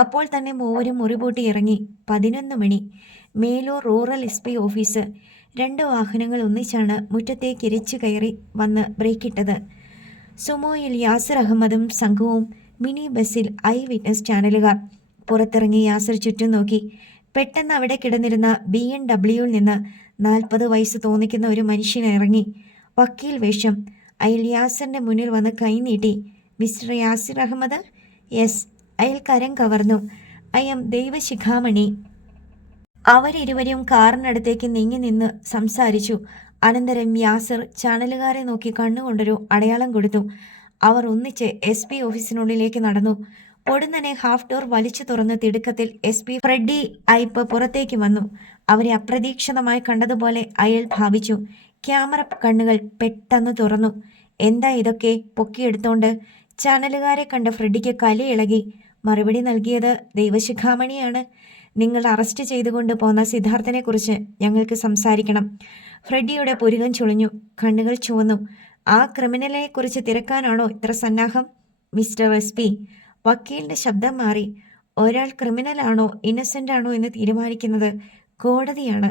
അപ്പോൾ തന്നെ മൂവരും മുറിപൂട്ടി ഇറങ്ങി. 11 മണി. Melur rural SP office. 2 വാഹനങ്ങൾ ഒന്നിച്ചാണ് മുറ്റത്തേക്ക് ഇരച്ചു കയറി വന്ന് ബ്രേക്കിട്ടത്. സുമോയിൽ യാസിർ അഹമ്മദും സംഘവും, മിനി ബസ്സിൽ ഐ വിറ്റ്നസ് ചാനലുകാർ. പുറത്തിറങ്ങി യാസിർ ചുറ്റും നോക്കി. പെട്ടെന്ന് അവിടെ കിടന്നിരുന്ന BMW-ൽ നിന്ന് 40 വയസ്സ് തോന്നിക്കുന്ന ഒരു മനുഷ്യൻ ഇറങ്ങി. വക്കീൽ വേഷം. അയാൾ യാസിറിൻ്റെ മുന്നിൽ വന്ന് കൈ നീട്ടി. മിസ്റ്റർ യാസിർ അഹമ്മദ്? യെസ്. അയാൾ കരം കവർന്നു. I M ദൈവശിഖാമണി. അവരിരുവരും കാറിനടുത്തേക്ക് നീങ്ങി നിന്ന് സംസാരിച്ചു. അനന്തരം യാസിർ ചാനലുകാരെ നോക്കി കണ്ണുകൊണ്ടൊരു അടയാളം കൊടുത്തു. അവർ ഒന്നിച്ച് SP ഓഫീസിനുള്ളിലേക്ക് നടന്നു. പൊടുന്നനെ ഹാഫ് ഡോർ വലിച്ചു തുറന്ന് തിടുക്കത്തിൽ SP ഫ്രെഡി ഐപ്പ് പുറത്തേക്ക് വന്നു. അവരെ അപ്രതീക്ഷിതമായി കണ്ടതുപോലെ അയാൾ ഭാവിച്ചു. ക്യാമറ കണ്ണുകൾ പെട്ടെന്ന് തുറന്നു. എന്താ ഇതൊക്കെ പൊക്കിയെടുത്തോണ്ട്? ചാനലുകാരെ കണ്ട ഫ്രെഡിക്ക് കലിയിളകി. മറുപടി നൽകിയത് ദൈവശിഖാമണിയാണ്. നിങ്ങൾ അറസ്റ്റ് ചെയ്തുകൊണ്ട് പോന്ന സിദ്ധാർത്ഥനെക്കുറിച്ച് ഞങ്ങൾക്ക് സംസാരിക്കണം. ഫ്രെഡിയുടെ പുരുകം ചുളിഞ്ഞു. കണ്ണുകൾ ചുവന്നു. ആ ക്രിമിനലിനെക്കുറിച്ച് തിരക്കാനാണോ ഇത്ര സന്നാഹം? Mister SP. വക്കീലിൻ്റെ ശബ്ദം മാറി. ഒരാൾ ക്രിമിനലാണോ ഇന്നസെൻ്റ് ആണോ എന്ന് തീരുമാനിക്കുന്നത് കോടതിയാണ്.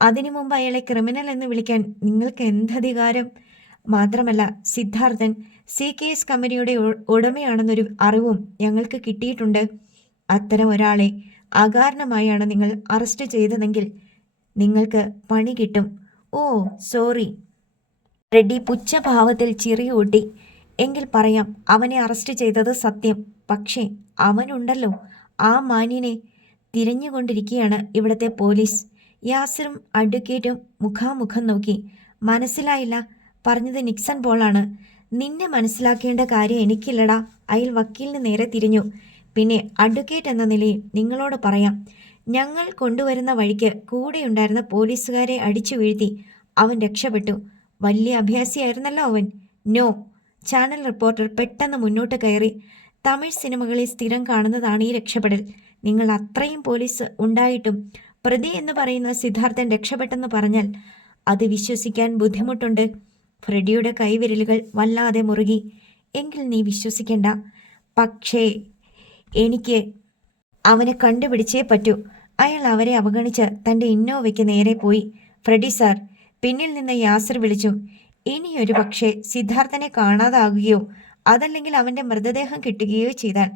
അതിനു മുമ്പ് അയാളെ ക്രിമിനൽ എന്ന് വിളിക്കാൻ നിങ്ങൾക്ക് എന്തധികാരം? മാത്രമല്ല, സിദ്ധാർത്ഥൻ CKS കമ്പനിയുടെ ഉടമയാണെന്നൊരു അറിവും ഞങ്ങൾക്ക് കിട്ടിയിട്ടുണ്ട്. അത്തരം ഒരാളെ അകാരണമായാണ് നിങ്ങൾ അറസ്റ്റ് ചെയ്തതെങ്കിൽ നിങ്ങൾക്ക് പണി കിട്ടും. ഓ, സോറി. റെഡ്ഡി പുച്ഛഭാവത്തിൽ ചിറിയൂട്ടി. എങ്കിൽ പറയാം, അവനെ അറസ്റ്റ് ചെയ്തത് സത്യം. പക്ഷേ അവനുണ്ടല്ലോ, ആ മാന്യനെ തിരഞ്ഞുകൊണ്ടിരിക്കുകയാണ് ഇവിടുത്തെ പോലീസ്. യാസിറും അഡ്വക്കേറ്റും മുഖാമുഖം നോക്കി. മനസ്സിലായില്ല. പറഞ്ഞത് നിക്സൺ പോളാണ്. നിന്നെ മനസ്സിലാക്കേണ്ട കാര്യം എനിക്കില്ലടാ. അയാൾ വക്കീലിന് നേരെ തിരിഞ്ഞു. പിന്നെ അഡ്വക്കേറ്റ് എന്ന നിലയിൽ നിങ്ങളോട് പറയാം, ഞങ്ങൾ കൊണ്ടുവരുന്ന വഴിക്ക് കൂടെയുണ്ടായിരുന്ന പോലീസുകാരെ അടിച്ചു വീഴ്ത്തി അവൻ രക്ഷപ്പെട്ടു. വലിയ അഭ്യാസിയായിരുന്നല്ലോ അവൻ. നോ. ചാനൽ റിപ്പോർട്ടർ പെട്ടെന്ന് മുന്നോട്ട് കയറി. തമിഴ് സിനിമകളിൽ സ്ഥിരം കാണുന്നതാണ് ഈ രക്ഷപ്പെടൽ. നിങ്ങൾ അത്രയും പോലീസ് ഉണ്ടായിട്ടും പ്രതി എന്ന് പറയുന്ന സിദ്ധാർത്ഥൻ രക്ഷപ്പെട്ടെന്ന് പറഞ്ഞാൽ അത് വിശ്വസിക്കാൻ ബുദ്ധിമുട്ടുണ്ട്. ഫ്രെഡിയുടെ കൈവിരലുകൾ വല്ലാതെ മുറുകി. എങ്കിൽ നീ വിശ്വസിക്കണ്ട. പക്ഷേ എനിക്ക് അവനെ കണ്ടുപിടിച്ചേ പറ്റൂ. അയാൾ അവരെ അവഗണിച്ച് തൻ്റെ ഇന്നോവയ്ക്ക് നേരെ പോയി. ഫ്രെഡി സാർ, പിന്നിൽ നിന്ന് യാസിർ വിളിച്ചു. ഇനിയൊരു പക്ഷേ സിദ്ധാർത്ഥനെ കാണാതാകുകയോ അതല്ലെങ്കിൽ അവൻ്റെ മൃതദേഹം കിട്ടുകയോ ചെയ്താൽ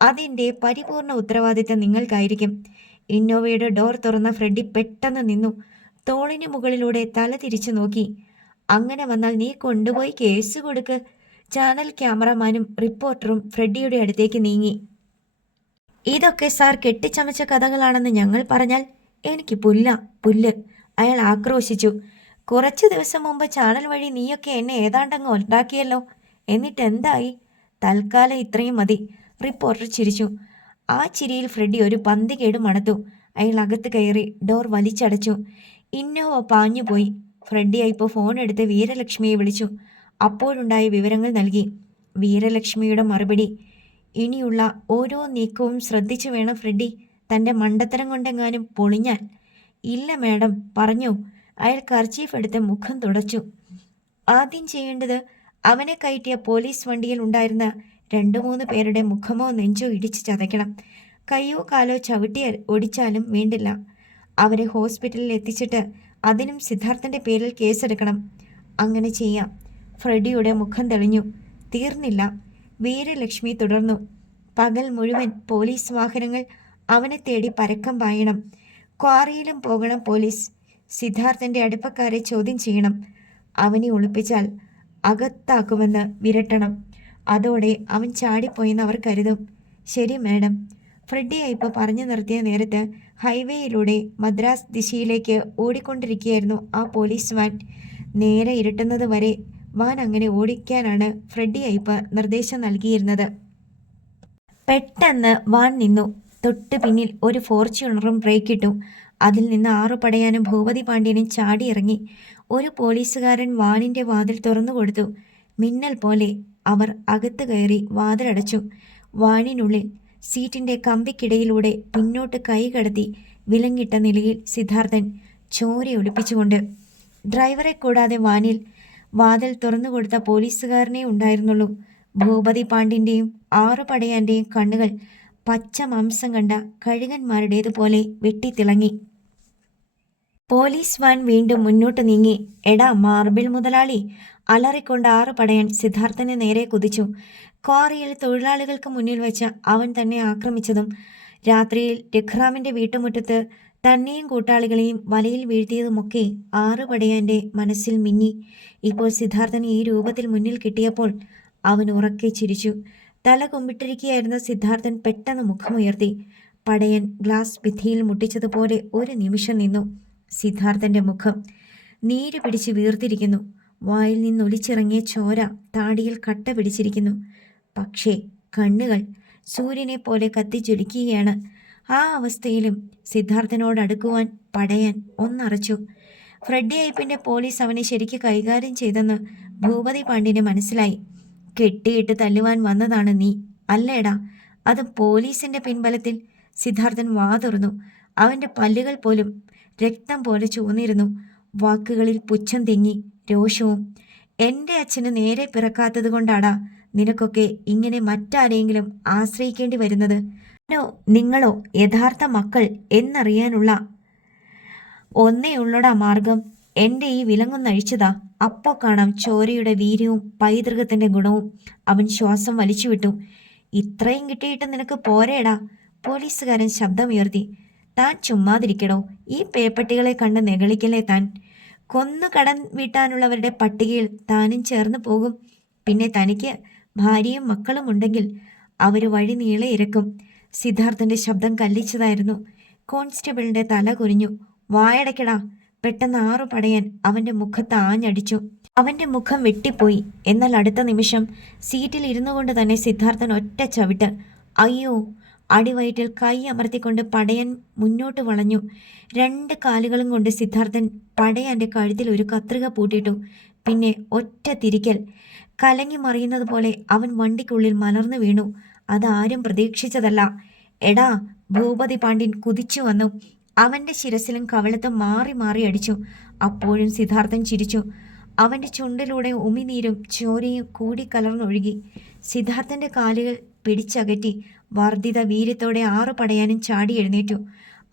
അതിൻ്റെ പരിപൂർണ ഉത്തരവാദിത്തം നിങ്ങൾക്കായിരിക്കും. ഇന്നോവയുടെ ഡോർ തുറന്ന ഫ്രെഡി പെട്ടെന്ന് നിന്നു. തോളിന് മുകളിലൂടെ തല തിരിച്ചു നോക്കി. അങ്ങനെ വന്നാൽ നീ കൊണ്ടുപോയി കേസ് കൊടുക്ക്. ചാനൽ ക്യാമറമാനും റിപ്പോർട്ടറും ഫ്രെഡിയുടെ അടുത്തേക്ക് നീങ്ങി. ഇതൊക്കെ സാർ കെട്ടിച്ചമച്ച കഥകളാണെന്ന് ഞങ്ങൾ പറഞ്ഞാൽ എനിക്ക് പുല്ല്. അയാൾ ആക്രോശിച്ചു. കുറച്ച് ദിവസം മുമ്പ് ചാനൽ വഴി നീയൊക്കെ എന്നെ ഏതാണ്ടങ്ങ് ഉണ്ടാക്കിയല്ലോ. എന്നിട്ട് എന്തായി? തൽക്കാലം ഇത്രയും മതി. റിപ്പോർട്ടർ ചിരിച്ചു. ആ ചിരിയിൽ ഫ്രെഡി ഒരു പന്തികേട് മണത്തു. അയാൾ അകത്ത് കയറി ഡോർ വലിച്ചടച്ചു. ഇന്നോവ പാഞ്ഞുപോയി. ഫ്രെഡി ഇപ്പോൾ ഫോൺ എടുത്ത് വീരലക്ഷ്മിയെ വിളിച്ചു. അപ്പോഴുണ്ടായ വിവരങ്ങൾ നൽകി. വീരലക്ഷ്മിയുടെ മറുപടി: ഇനിയുള്ള ഓരോ നീക്കവും ശ്രദ്ധിച്ചു വേണം ഫ്രെഡി. തൻ്റെ മണ്ടത്തരം കൊണ്ടെങ്ങാനും പൊളിഞ്ഞാൽ. ഇല്ല മാഡം, പറഞ്ഞു. അയാൾ കർച്ചീഫ് എടുത്ത് മുഖം തുടച്ചു. ആദ്യം ചെയ്യേണ്ടത് അവനെ കയറ്റിയ പോലീസ് വണ്ടിയിൽ ഉണ്ടായിരുന്ന 2-3 പേരുടെ മുഖമോ നെഞ്ചോ ഇടിച്ച് ചതയ്ക്കണം. കയ്യോ കാലോ ചവിട്ടി ഒടിച്ചാലും വേണ്ടില്ല. അവരെ ഹോസ്പിറ്റലിൽ എത്തിച്ചിട്ട് അതിനും സിദ്ധാർത്ഥൻ്റെ പേരിൽ കേസെടുക്കണം. അങ്ങനെ ചെയ്യാം. ഫ്രെഡിയുടെ മുഖം തെളിഞ്ഞു. തീർന്നില്ല. വീരലക്ഷ്മി തുടർന്നു. പകൽ മുഴുവൻ പോലീസ് വാഹനങ്ങൾ അവനെ തേടി പരക്കം പായണം. ക്വാറിയിലും പോകണം പോലീസ്. സിദ്ധാർത്ഥൻ്റെ അടുപ്പക്കാരെ ചോദ്യം ചെയ്യണം. അവനെ ഒളിപ്പിച്ചാൽ അകത്താക്കുമെന്ന് വിരട്ടണം. അതോടെ അവൻ ചാടിപ്പോയെന്ന് അവർ കരുതും. ശരി മാഡം. ഫ്രെഡി ഇപ്പോൾ പറഞ്ഞു നിർത്തിയ നേരത്ത് ഹൈവേയിലൂടെ മദ്രാസ് ദിശയിലേക്ക് ഓടിക്കൊണ്ടിരിക്കുകയായിരുന്നു ആ പോലീസ് വാൻ. നേരെ ഇരുട്ടുന്നത് വരെ വാൻ അങ്ങനെ ഓടിക്കാനാണ് ഫ്രെഡി ഇപ്പോൾ നിർദ്ദേശം നൽകിയിരുന്നത്. പെട്ടെന്ന് വാൻ നിന്നു. തൊട്ടു പിന്നിൽ ഒരു ഫോർച്യൂണറും ബ്രേക്കിട്ടു. അതിൽ നിന്ന് 6 പടയാനും ഭൂപതി പാണ്ഡ്യനും ചാടിയിറങ്ങി. ഒരു പോലീസുകാരൻ വാനിന്റെ വാതിൽ തുറന്നു കൊടുത്തു. മിന്നൽ പോലെ അവർ അകത്ത് കയറി വാതിലടച്ചു. വാനിനുള്ളിൽ സീറ്റിന്റെ കമ്പിക്കിടയിലൂടെ പിന്നോട്ട് കൈ കടത്തി വിലങ്ങിട്ട നിലയിൽ സിദ്ധാർത്ഥൻ ചോരയൊലിപ്പിച്ചുകൊണ്ട്. ഡ്രൈവറെ കൂടാതെ വാനിൽ വാതിൽ തുറന്നുകൊടുത്ത പോലീസുകാരനെ ഉണ്ടായിരുന്നുള്ളൂ. ഭൂപതി പാണ്ഡ്യന്റെയും 6 പടയാന്റെയും കണ്ണുകൾ പച്ച മാംസം കണ്ട കഴുകന്മാരുടേതുപോലെ വെട്ടിത്തിളങ്ങി. പോലീസ് വാൻ വീണ്ടും മുന്നോട്ട് നീങ്ങി. എടാ മാർബിൾ മുതലാളി! അലറിക്കൊണ്ട് 6 പടയാൻ സിദ്ധാർത്ഥന് നേരെ കുതിച്ചു. ക്വാറിയിൽ തൊഴിലാളികൾക്ക് മുന്നിൽ വെച്ച് അവൻ തന്നെ ആക്രമിച്ചതും രാത്രിയിൽ രഘുറാമിന്റെ വീട്ടുമുറ്റത്ത് തന്നെയും കൂട്ടാളികളെയും വലയിൽ വീഴ്ത്തിയതുമൊക്കെ 6 പടയാന്റെ മനസ്സിൽ മിന്നി. ഇപ്പോൾ സിദ്ധാർത്ഥന് ഈ രൂപത്തിൽ മുന്നിൽ കിട്ടിയപ്പോൾ അവൻ ഉറക്കെ ചിരിച്ചു. തല കുമ്പിട്ടിരിക്കുകയായിരുന്ന സിദ്ധാർത്ഥൻ പെട്ടെന്ന് മുഖമുയർത്തി. പടയൻ ഗ്ലാസ് ഭിത്തിയിൽ മുട്ടിച്ചതുപോലെ ഒരു നിമിഷം നിന്നു. സിദ്ധാർത്ഥന്റെ മുഖം നീര് പിടിച്ച് വീർത്തിരിക്കുന്നു. വായിൽ നിന്നൊലിച്ചിറങ്ങിയ ചോര താടിയിൽ കട്ട പിടിച്ചിരിക്കുന്നു. പക്ഷേ കണ്ണുകൾ സൂര്യനെ പോലെ കത്തിജ്വലിക്കുകയാണ്. ആ അവസ്ഥയിലും സിദ്ധാർത്ഥനോടടുക്കുവാൻ പടയൻ ഒന്നറച്ചു. ഫ്രെഡി അയ്യപ്പിന്റെ പോലീസ് അവനെ ശരിക്ക് കൈകാര്യം ചെയ്തെന്ന് ഭൂപതി പാണ്ഡ്യന് മനസ്സിലായി. കെട്ടിയിട്ട് തല്ലുവാൻ വന്നതാണ് നീ അല്ലേടാ, അത് പോലീസിന്റെ പിൻബലത്തിൽ. സിദ്ധാർത്ഥൻ വാ തുറന്നു. അവന്റെ പല്ലുകൾ പോലും രക്തം പോലെ ചുവന്നിരുന്നു. വാക്കുകളിൽ പുച്ഛം തെങ്ങി, രോഷവും. എൻ്റെ അച്ഛന് നേരെ പിറക്കാത്തത് കൊണ്ടാടാ നിനക്കൊക്കെ ഇങ്ങനെ മറ്റാരെങ്കിലും ആശ്രയിക്കേണ്ടി വരുന്നത്. നിങ്ങളോ യഥാർത്ഥ മക്കൾ എന്നറിയാനുള്ള ഒന്നേയുള്ളടാ മാർഗം. എൻ്റെ ഈ വിലങ്ങൊന്നഴിച്ചതാ. അപ്പോൾ കാണാം ചോരയുടെ വീര്യവും പൈതൃകത്തിൻ്റെ ഗുണവും. അവൻ ശ്വാസം വലിച്ചുവിട്ടു. ഇത്രയും കിട്ടിയിട്ട് നിനക്ക് പോരേടാ, പോലീസുകാരൻ ശബ്ദമുയർത്തി. താൻ ചുമ്മാതിരിക്കടോ, ഈ പേപ്പട്ടികളെ കണ്ട് നെകളിക്കലേ താൻ. കൊന്നു കടം വീട്ടാനുള്ളവരുടെ പട്ടികയിൽ താനും ചേർന്ന് പോകും. പിന്നെ തനിക്ക് ഭാര്യയും മക്കളും ഉണ്ടെങ്കിൽ അവർ വഴി നീളെ ഇരക്കും. സിദ്ധാർത്ഥന്റെ ശബ്ദം കല്ലിച്ചതായിരുന്നു. കോൺസ്റ്റബിളിന്റെ തല കുനിഞ്ഞു. വായടയ്ക്കടാ! പെട്ടെന്ന് 6 പടയാൻ അവന്റെ മുഖത്ത് ആഞ്ഞടിച്ചു. അവന്റെ മുഖം വെട്ടിപ്പോയി. എന്നാൽ അടുത്ത നിമിഷം സീറ്റിൽ ഇരുന്നു കൊണ്ട് തന്നെ സിദ്ധാർത്ഥൻ ഒറ്റ ചവിട്ട്. അയ്യോ! അടിവയറ്റിൽ കൈ അമർത്തിക്കൊണ്ട് പടയൻ മുന്നോട്ട് വളഞ്ഞു. 2 കാലുകളും കൊണ്ട് സിദ്ധാർത്ഥൻ പടയന്റെ കഴുത്തിൽ ഒരു കത്രിക പൂട്ടിയിട്ടു. പിന്നെ ഒറ്റ തിരിക്കൽ. കലങ്ങി മറിയുന്നത് പോലെ അവൻ വണ്ടിക്കുള്ളിൽ മലർന്നു വീണു. അതാരും പ്രതീക്ഷിച്ചതല്ല. എടാ! ഭൂപതി പാണ്ഡ്യൻ കുതിച്ചു വന്നു. അവന്റെ ശിരസിലും കവിളത്തും മാറി മാറി അടിച്ചു. അപ്പോഴും സിദ്ധാർത്ഥൻ ചിരിച്ചു. അവന്റെ ചുണ്ടിലൂടെ ഉമിനീരും ചോരയും കൂടിക്കലർന്നൊഴുകി. സിദ്ധാർത്ഥന്റെ കാലുകൾ പിടിച്ചകറ്റി വർദ്ധിത വീര്യത്തോടെ 6 പടയാനും ചാടി എഴുന്നേറ്റു.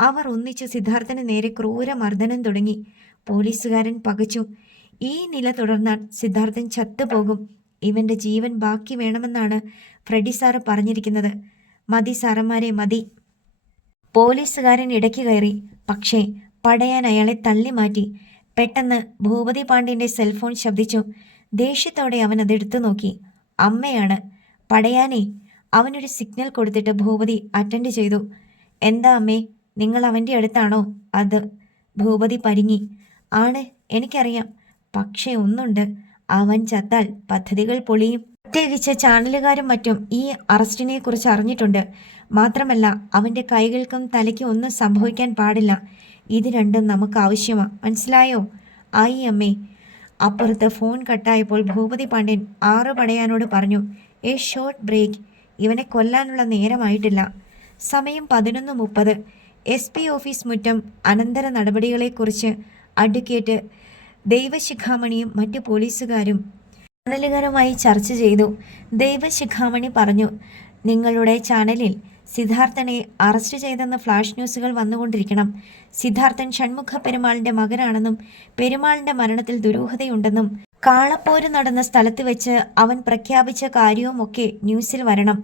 അവർ ഒന്നിച്ചു സിദ്ധാർത്ഥന് നേരെ ക്രൂരമർദ്ദനം തുടങ്ങി. പോലീസുകാരൻ പകച്ചു. ഈ നില തുടർന്നാൽ സിദ്ധാർത്ഥൻ ചത്തുപോകും. ഇവന്റെ ജീവൻ ബാക്കി വേണമെന്നാണ് ഫ്രെഡി സാറ് പറഞ്ഞിരിക്കുന്നത്. മതി സാറന്മാരെ, മതി. പോലീസുകാരൻ ഇടയ്ക്ക് കയറി. പക്ഷേ പടയാൻ അയാളെ തള്ളി മാറ്റി. പെട്ടെന്ന് ഭൂപതി പാണ്ഡ്യന്റെ സെൽഫോൺ ശബ്ദിച്ചു. ദേഷ്യത്തോടെ അവൻ അതെടുത്തു നോക്കി. അമ്മയാണ്. പടയാനേ! അവനൊരു സിഗ്നൽ കൊടുത്തിട്ട് ഭൂപതി അറ്റൻഡ് ചെയ്തു. എന്താ അമ്മേ, നിങ്ങൾ അവൻ്റെ അടുത്താണോ? അത് ഭൂപതി പരിങ്ങി. ആണ്, എനിക്കറിയാം. പക്ഷേ ഒന്നുണ്ട്, അവൻ ചത്താൽ പദ്ധതികൾ പൊളിയും. പ്രത്യേകിച്ച് ചാനലുകാരും മറ്റും ഈ അറസ്റ്റിനെ കുറിച്ച് അറിഞ്ഞിട്ടുണ്ട്. മാത്രമല്ല അവൻ്റെ കൈകൾക്കും തലയ്ക്കും ഒന്നും സംഭവിക്കാൻ പാടില്ല. ഇത് രണ്ടും നമുക്ക് ആവശ്യമാ, മനസ്സിലായോ? ആയി അമ്മേ. അപ്പുറത്ത് ഫോൺ കട്ടായപ്പോൾ ഭൂപതി പാണ്ഡ്യൻ 6 പടയാനോട് പറഞ്ഞു, എ ഷോർട്ട് ബ്രേക്ക്. ഇവനെ കൊല്ലാനുള്ള നേരമായിട്ടില്ല. സമയം 11:30. SP ഓഫീസ് മുറ്റം. അനന്തര നടപടികളെക്കുറിച്ച് അഡ്വക്കേറ്റ് ദൈവശിഖാമണിയും മറ്റു പോലീസുകാരും ചാനലുകാരുമായി ചർച്ച ചെയ്തു. ദൈവശിഖാമണി പറഞ്ഞു, നിങ്ങളുടെ ചാനലിൽ സിദ്ധാർത്ഥനെ അറസ്റ്റ് ചെയ്തെന്ന് ഫ്ലാഷ് ന്യൂസുകൾ വന്നുകൊണ്ടിരിക്കണം. സിദ്ധാർത്ഥൻ ഷൺമുഖ പെരുമാളിന്റെ മകനാണെന്നും പെരുമാളിന്റെ മരണത്തിൽ ദുരൂഹതയുണ്ടെന്നും കാളപ്പോര് നടന്ന സ്ഥലത്ത് വെച്ച് അവൻ പ്രഖ്യാപിച്ച കാര്യവുമൊക്കെ ന്യൂസിൽ വരണം.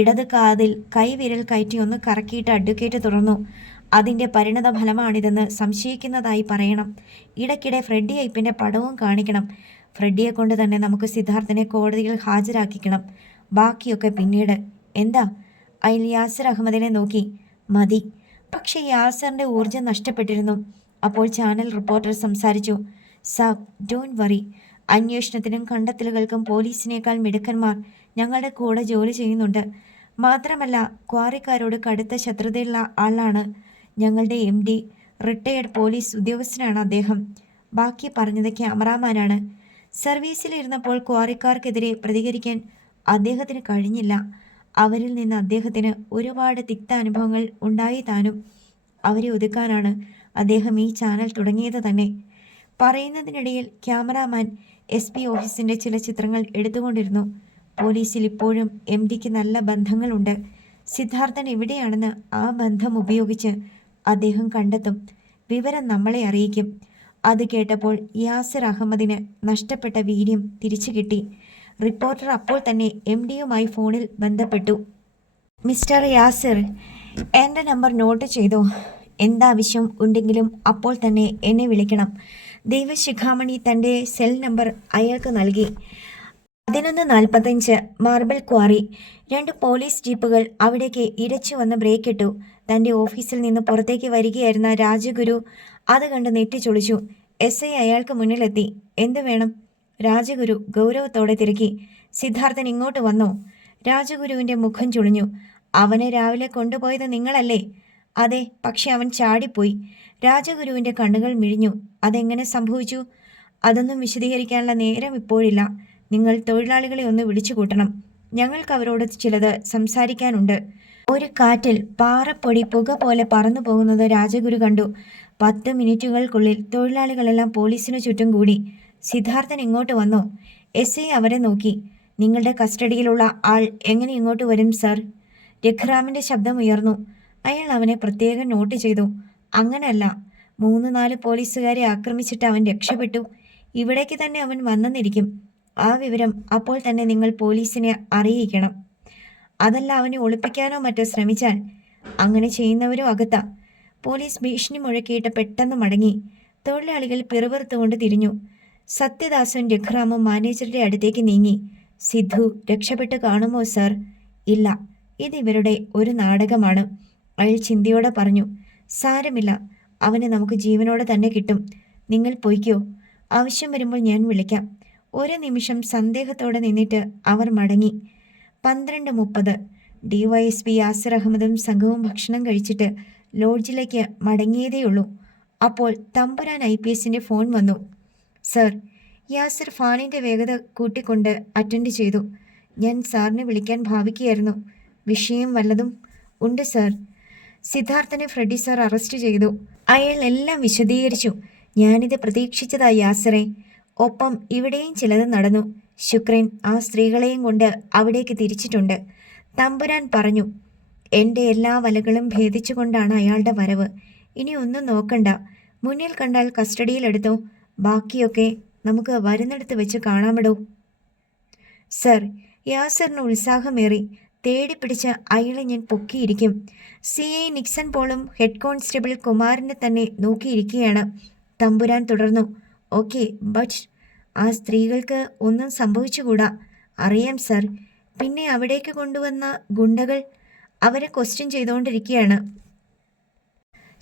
ഇടത് കാതിൽ കൈവിരൽ കയറ്റി ഒന്ന് കറക്കിയിട്ട് അഡ്വക്കേറ്റ് തുറന്നു. അതിൻ്റെ പരിണത ഫലമാണിതെന്ന് സംശയിക്കുന്നതായി പറയണം. ഇടയ്ക്കിടെ ഫ്രെഡി അയ്യപ്പിൻ്റെ പടവും കാണിക്കണം. ഫ്രെഡിയെ കൊണ്ട് തന്നെ നമുക്ക് സിദ്ധാർത്ഥനെ കോടതിയിൽ ഹാജരാക്കിക്കണം. ബാക്കിയൊക്കെ പിന്നീട്. എന്താ? അയൽ യാസിർ അഹമ്മദിനെ നോക്കി. മതി. പക്ഷേ യാസിറിൻ്റെ ഊർജം നഷ്ടപ്പെട്ടിരുന്നു. അപ്പോൾ ചാനൽ റിപ്പോർട്ടർ സംസാരിച്ചു. സാബ്, ഡോണ്ട് വറി. അന്വേഷണത്തിനും കണ്ടെത്തലുകൾക്കും പോലീസിനേക്കാൾ മിടുക്കന്മാർ ഞങ്ങളുടെ കൂടെ ജോലി ചെയ്യുന്നുണ്ട്. മാത്രമല്ല ക്വാറിക്കാരോട് കടുത്ത ശത്രുതയുള്ള ആളാണ് ഞങ്ങളുടെ MD. റിട്ടയേർഡ് പോലീസ് ഉദ്യോഗസ്ഥനാണ് അദ്ദേഹം. ബാക്കി പറഞ്ഞത് ക്യാമറാമാനാണ്. സർവീസിലിരുന്നപ്പോൾ ക്വാറിക്കാർക്കെതിരെ പ്രതികരിക്കാൻ അദ്ദേഹത്തിന് കഴിഞ്ഞില്ല. അവരിൽ നിന്ന് അദ്ദേഹത്തിന് ഒരുപാട് തിക്ത അനുഭവങ്ങൾ ഉണ്ടായി താനും. അവരെ ഒതുക്കാനാണ് അദ്ദേഹം ഈ ചാനൽ തുടങ്ങിയത് തന്നെ. പറയുന്നതിനിടയിൽ ക്യാമറാമാൻ SP ഓഫീസിൻ്റെ ചില ചിത്രങ്ങൾ എടുത്തുകൊണ്ടിരുന്നു. പോലീസിൽ ഇപ്പോഴും MDക്ക് നല്ല ബന്ധങ്ങളുണ്ട്. സിദ്ധാർത്ഥൻ എവിടെയാണെന്ന് ആ ബന്ധം ഉപയോഗിച്ച് അദ്ദേഹം കണ്ടെത്തും. വിവരം നമ്മളെ അറിയിക്കും. അത് കേട്ടപ്പോൾ യാസിർ അഹമ്മദിന് നഷ്ടപ്പെട്ട വീര്യം തിരിച്ചു കിട്ടി. റിപ്പോർട്ടർ അപ്പോൾ തന്നെ MDയുമായി ഫോണിൽ ബന്ധപ്പെട്ടു. മിസ്റ്റർ യാസിർ, എൻ്റെ നമ്പർ നോട്ട് ചെയ്തോ? എന്താവശ്യം ഉണ്ടെങ്കിലും അപ്പോൾ തന്നെ എന്നെ വിളിക്കണം. ദൈവശിഖാമണി തൻ്റെ സെൽ നമ്പർ അയാൾക്ക് നൽകി. 11:45 മാർബിൾ ക്വാറി. 2 പോലീസ് ജീപ്പുകൾ അവിടേക്ക് ഇരച്ചു വന്ന് ബ്രേക്കിട്ടു. തൻ്റെ ഓഫീസിൽ നിന്ന് പുറത്തേക്ക് വരികയായിരുന്ന രാജഗുരു അത് കണ്ട് നെട്ടിച്ചൊളിച്ചു. SI അയാൾക്ക് മുന്നിലെത്തി. എന്തു വേണം? രാജഗുരു ഗൗരവത്തോടെ തിരക്കി. സിദ്ധാർത്ഥൻ ഇങ്ങോട്ട് വന്നോ? രാജഗുരുവിൻ്റെ മുഖം ചുളിഞ്ഞു. അവനെ രാവിലെ കൊണ്ടുപോയത് നിങ്ങളല്ലേ? അതെ, പക്ഷെ അവൻ ചാടിപ്പോയി. രാജഗുരുവിൻ്റെ കണ്ണുകൾ മിഴിഞ്ഞു. അതെങ്ങനെ സംഭവിച്ചു? അതൊന്നും വിശദീകരിക്കാനുള്ള നേരം ഇപ്പോഴില്ല. നിങ്ങൾ തൊഴിലാളികളെ ഒന്ന് വിളിച്ചു കൂട്ടണം. ഞങ്ങൾക്ക് അവരോട് ചിലത് സംസാരിക്കാനുണ്ട്. ഒരു കാറ്റിൽ പാറപ്പൊടി പുക പോലെ പറന്നു പോകുന്നത് രാജഗുരു കണ്ടു. 10 മിനിറ്റുകൾക്കുള്ളിൽ തൊഴിലാളികളെല്ലാം പോലീസിനു ചുറ്റും കൂടി. സിദ്ധാർത്ഥൻ ഇങ്ങോട്ട് വന്നോ? SI അവരെ നോക്കി. നിങ്ങളുടെ കസ്റ്റഡിയിലുള്ള ആൾ എങ്ങനെ ഇങ്ങോട്ട് വരും സർ? രഘുറാമിൻ്റെ ശബ്ദം ഉയർന്നു. അയാൾ അവനെ പ്രത്യേകം നോട്ട് ചെയ്തു. അങ്ങനല്ല, 3-4 പോലീസുകാരെ ആക്രമിച്ചിട്ട് അവൻ രക്ഷപ്പെട്ടു. ഇവിടേക്ക് തന്നെ അവൻ വന്നെന്നിരിക്കും. ആ വിവരം അപ്പോൾ തന്നെ നിങ്ങൾ പോലീസിനെ അറിയിക്കണം. അതല്ല, അവനെ ഒളിപ്പിക്കാനോ മറ്റോ ശ്രമിച്ചാൽ അങ്ങനെ ചെയ്യുന്നവരും അകത്താ. പോലീസ് ഭീഷണി മുഴക്കിയിട്ട് പെട്ടെന്ന് മടങ്ങി. തൊഴിലാളികൾ പിറുപിറുത്തുകൊണ്ട് തിരിഞ്ഞു. സത്യദാസും രഘുറാമും മാനേജറുടെ അടുത്തേക്ക് നീങ്ങി. സിദ്ധു രക്ഷപ്പെട്ട് കാണുമോ സർ? ഇല്ല, ഇത് ഇവരുടെ ഒരു നാടകമാണ്. അയാൾ ചിന്തയോടെ പറഞ്ഞു. സാരമില്ല, അവനെ നമുക്ക് ജീവനോടെ തന്നെ കിട്ടും. നിങ്ങൾ പൊയ്ക്കോ. ആവശ്യം വരുമ്പോൾ ഞാൻ വിളിക്കാം. ഒരു നിമിഷം സന്ദേഹത്തോടെ നിന്നിട്ട് അവർ മടങ്ങി. 12:30 DYSP യാസിർ അഹമ്മദും സംഘവും ഭക്ഷണം കഴിച്ചിട്ട് ലോഡ്ജിലേക്ക് മടങ്ങിയതേയുള്ളൂ. അപ്പോൾ തമ്പുരാൻ IPSൻ്റെ ഫോൺ വന്നു. സർ, യാസിർ ഫാനിൻ്റെ വേഗത കൂട്ടിക്കൊണ്ട് അറ്റൻഡ് ചെയ്തു. ഞാൻ സാറിനെ വിളിക്കാൻ ഭാവിക്കുകയായിരുന്നു. വിഷയം വല്ലതും? ഉണ്ട് സർ. സിദ്ധാർത്ഥനെ ഫ്രെഡി സാർ അറസ്റ്റ് ചെയ്തു. അയാൾ എല്ലാം വിശദീകരിച്ചു. ഞാനിത് പ്രതീക്ഷിച്ചതാ യാസിറെ. ഒപ്പം ഇവിടെയും ചിലത് നടന്നു. ശുക്രൻ ആ സ്ത്രീകളെയും കൊണ്ട് അവിടേക്ക് തിരിച്ചിട്ടുണ്ട്. തമ്പുരാൻ പറഞ്ഞു. എൻ്റെ എല്ലാ വലകളും ഭേദിച്ചുകൊണ്ടാണ് അയാളുടെ വരവ്. ഇനി ഒന്നും നോക്കണ്ട. മുന്നിൽ കണ്ടാൽ കസ്റ്റഡിയിലെടുത്തോ. ബാക്കിയൊക്കെ നമുക്ക് വരുന്നിടത്ത് വെച്ച് കാണാമിടോ. സർ, യാസിറിന് ഉത്സാഹമേറി. തേടിപ്പിടിച്ച് അയാളെ ഞാൻ പൊക്കിയിരിക്കും. CI നിക്സൺ പോളും ഹെഡ് കോൺസ്റ്റബിൾ കുമാറിനെ തന്നെ നോക്കിയിരിക്കുകയാണ്. തമ്പുരാൻ തുടർന്നു. ഓക്കെ, ബട്ട് ആ സ്ത്രീകൾക്ക് ഒന്നും സംഭവിച്ചുകൂടാ. അറിയാം സർ. പിന്നെ അവിടേക്ക് കൊണ്ടുവന്ന ഗുണ്ടകൾ അവരെ ക്വസ്റ്റ്യൻ ചെയ്തുകൊണ്ടിരിക്കുകയാണ്.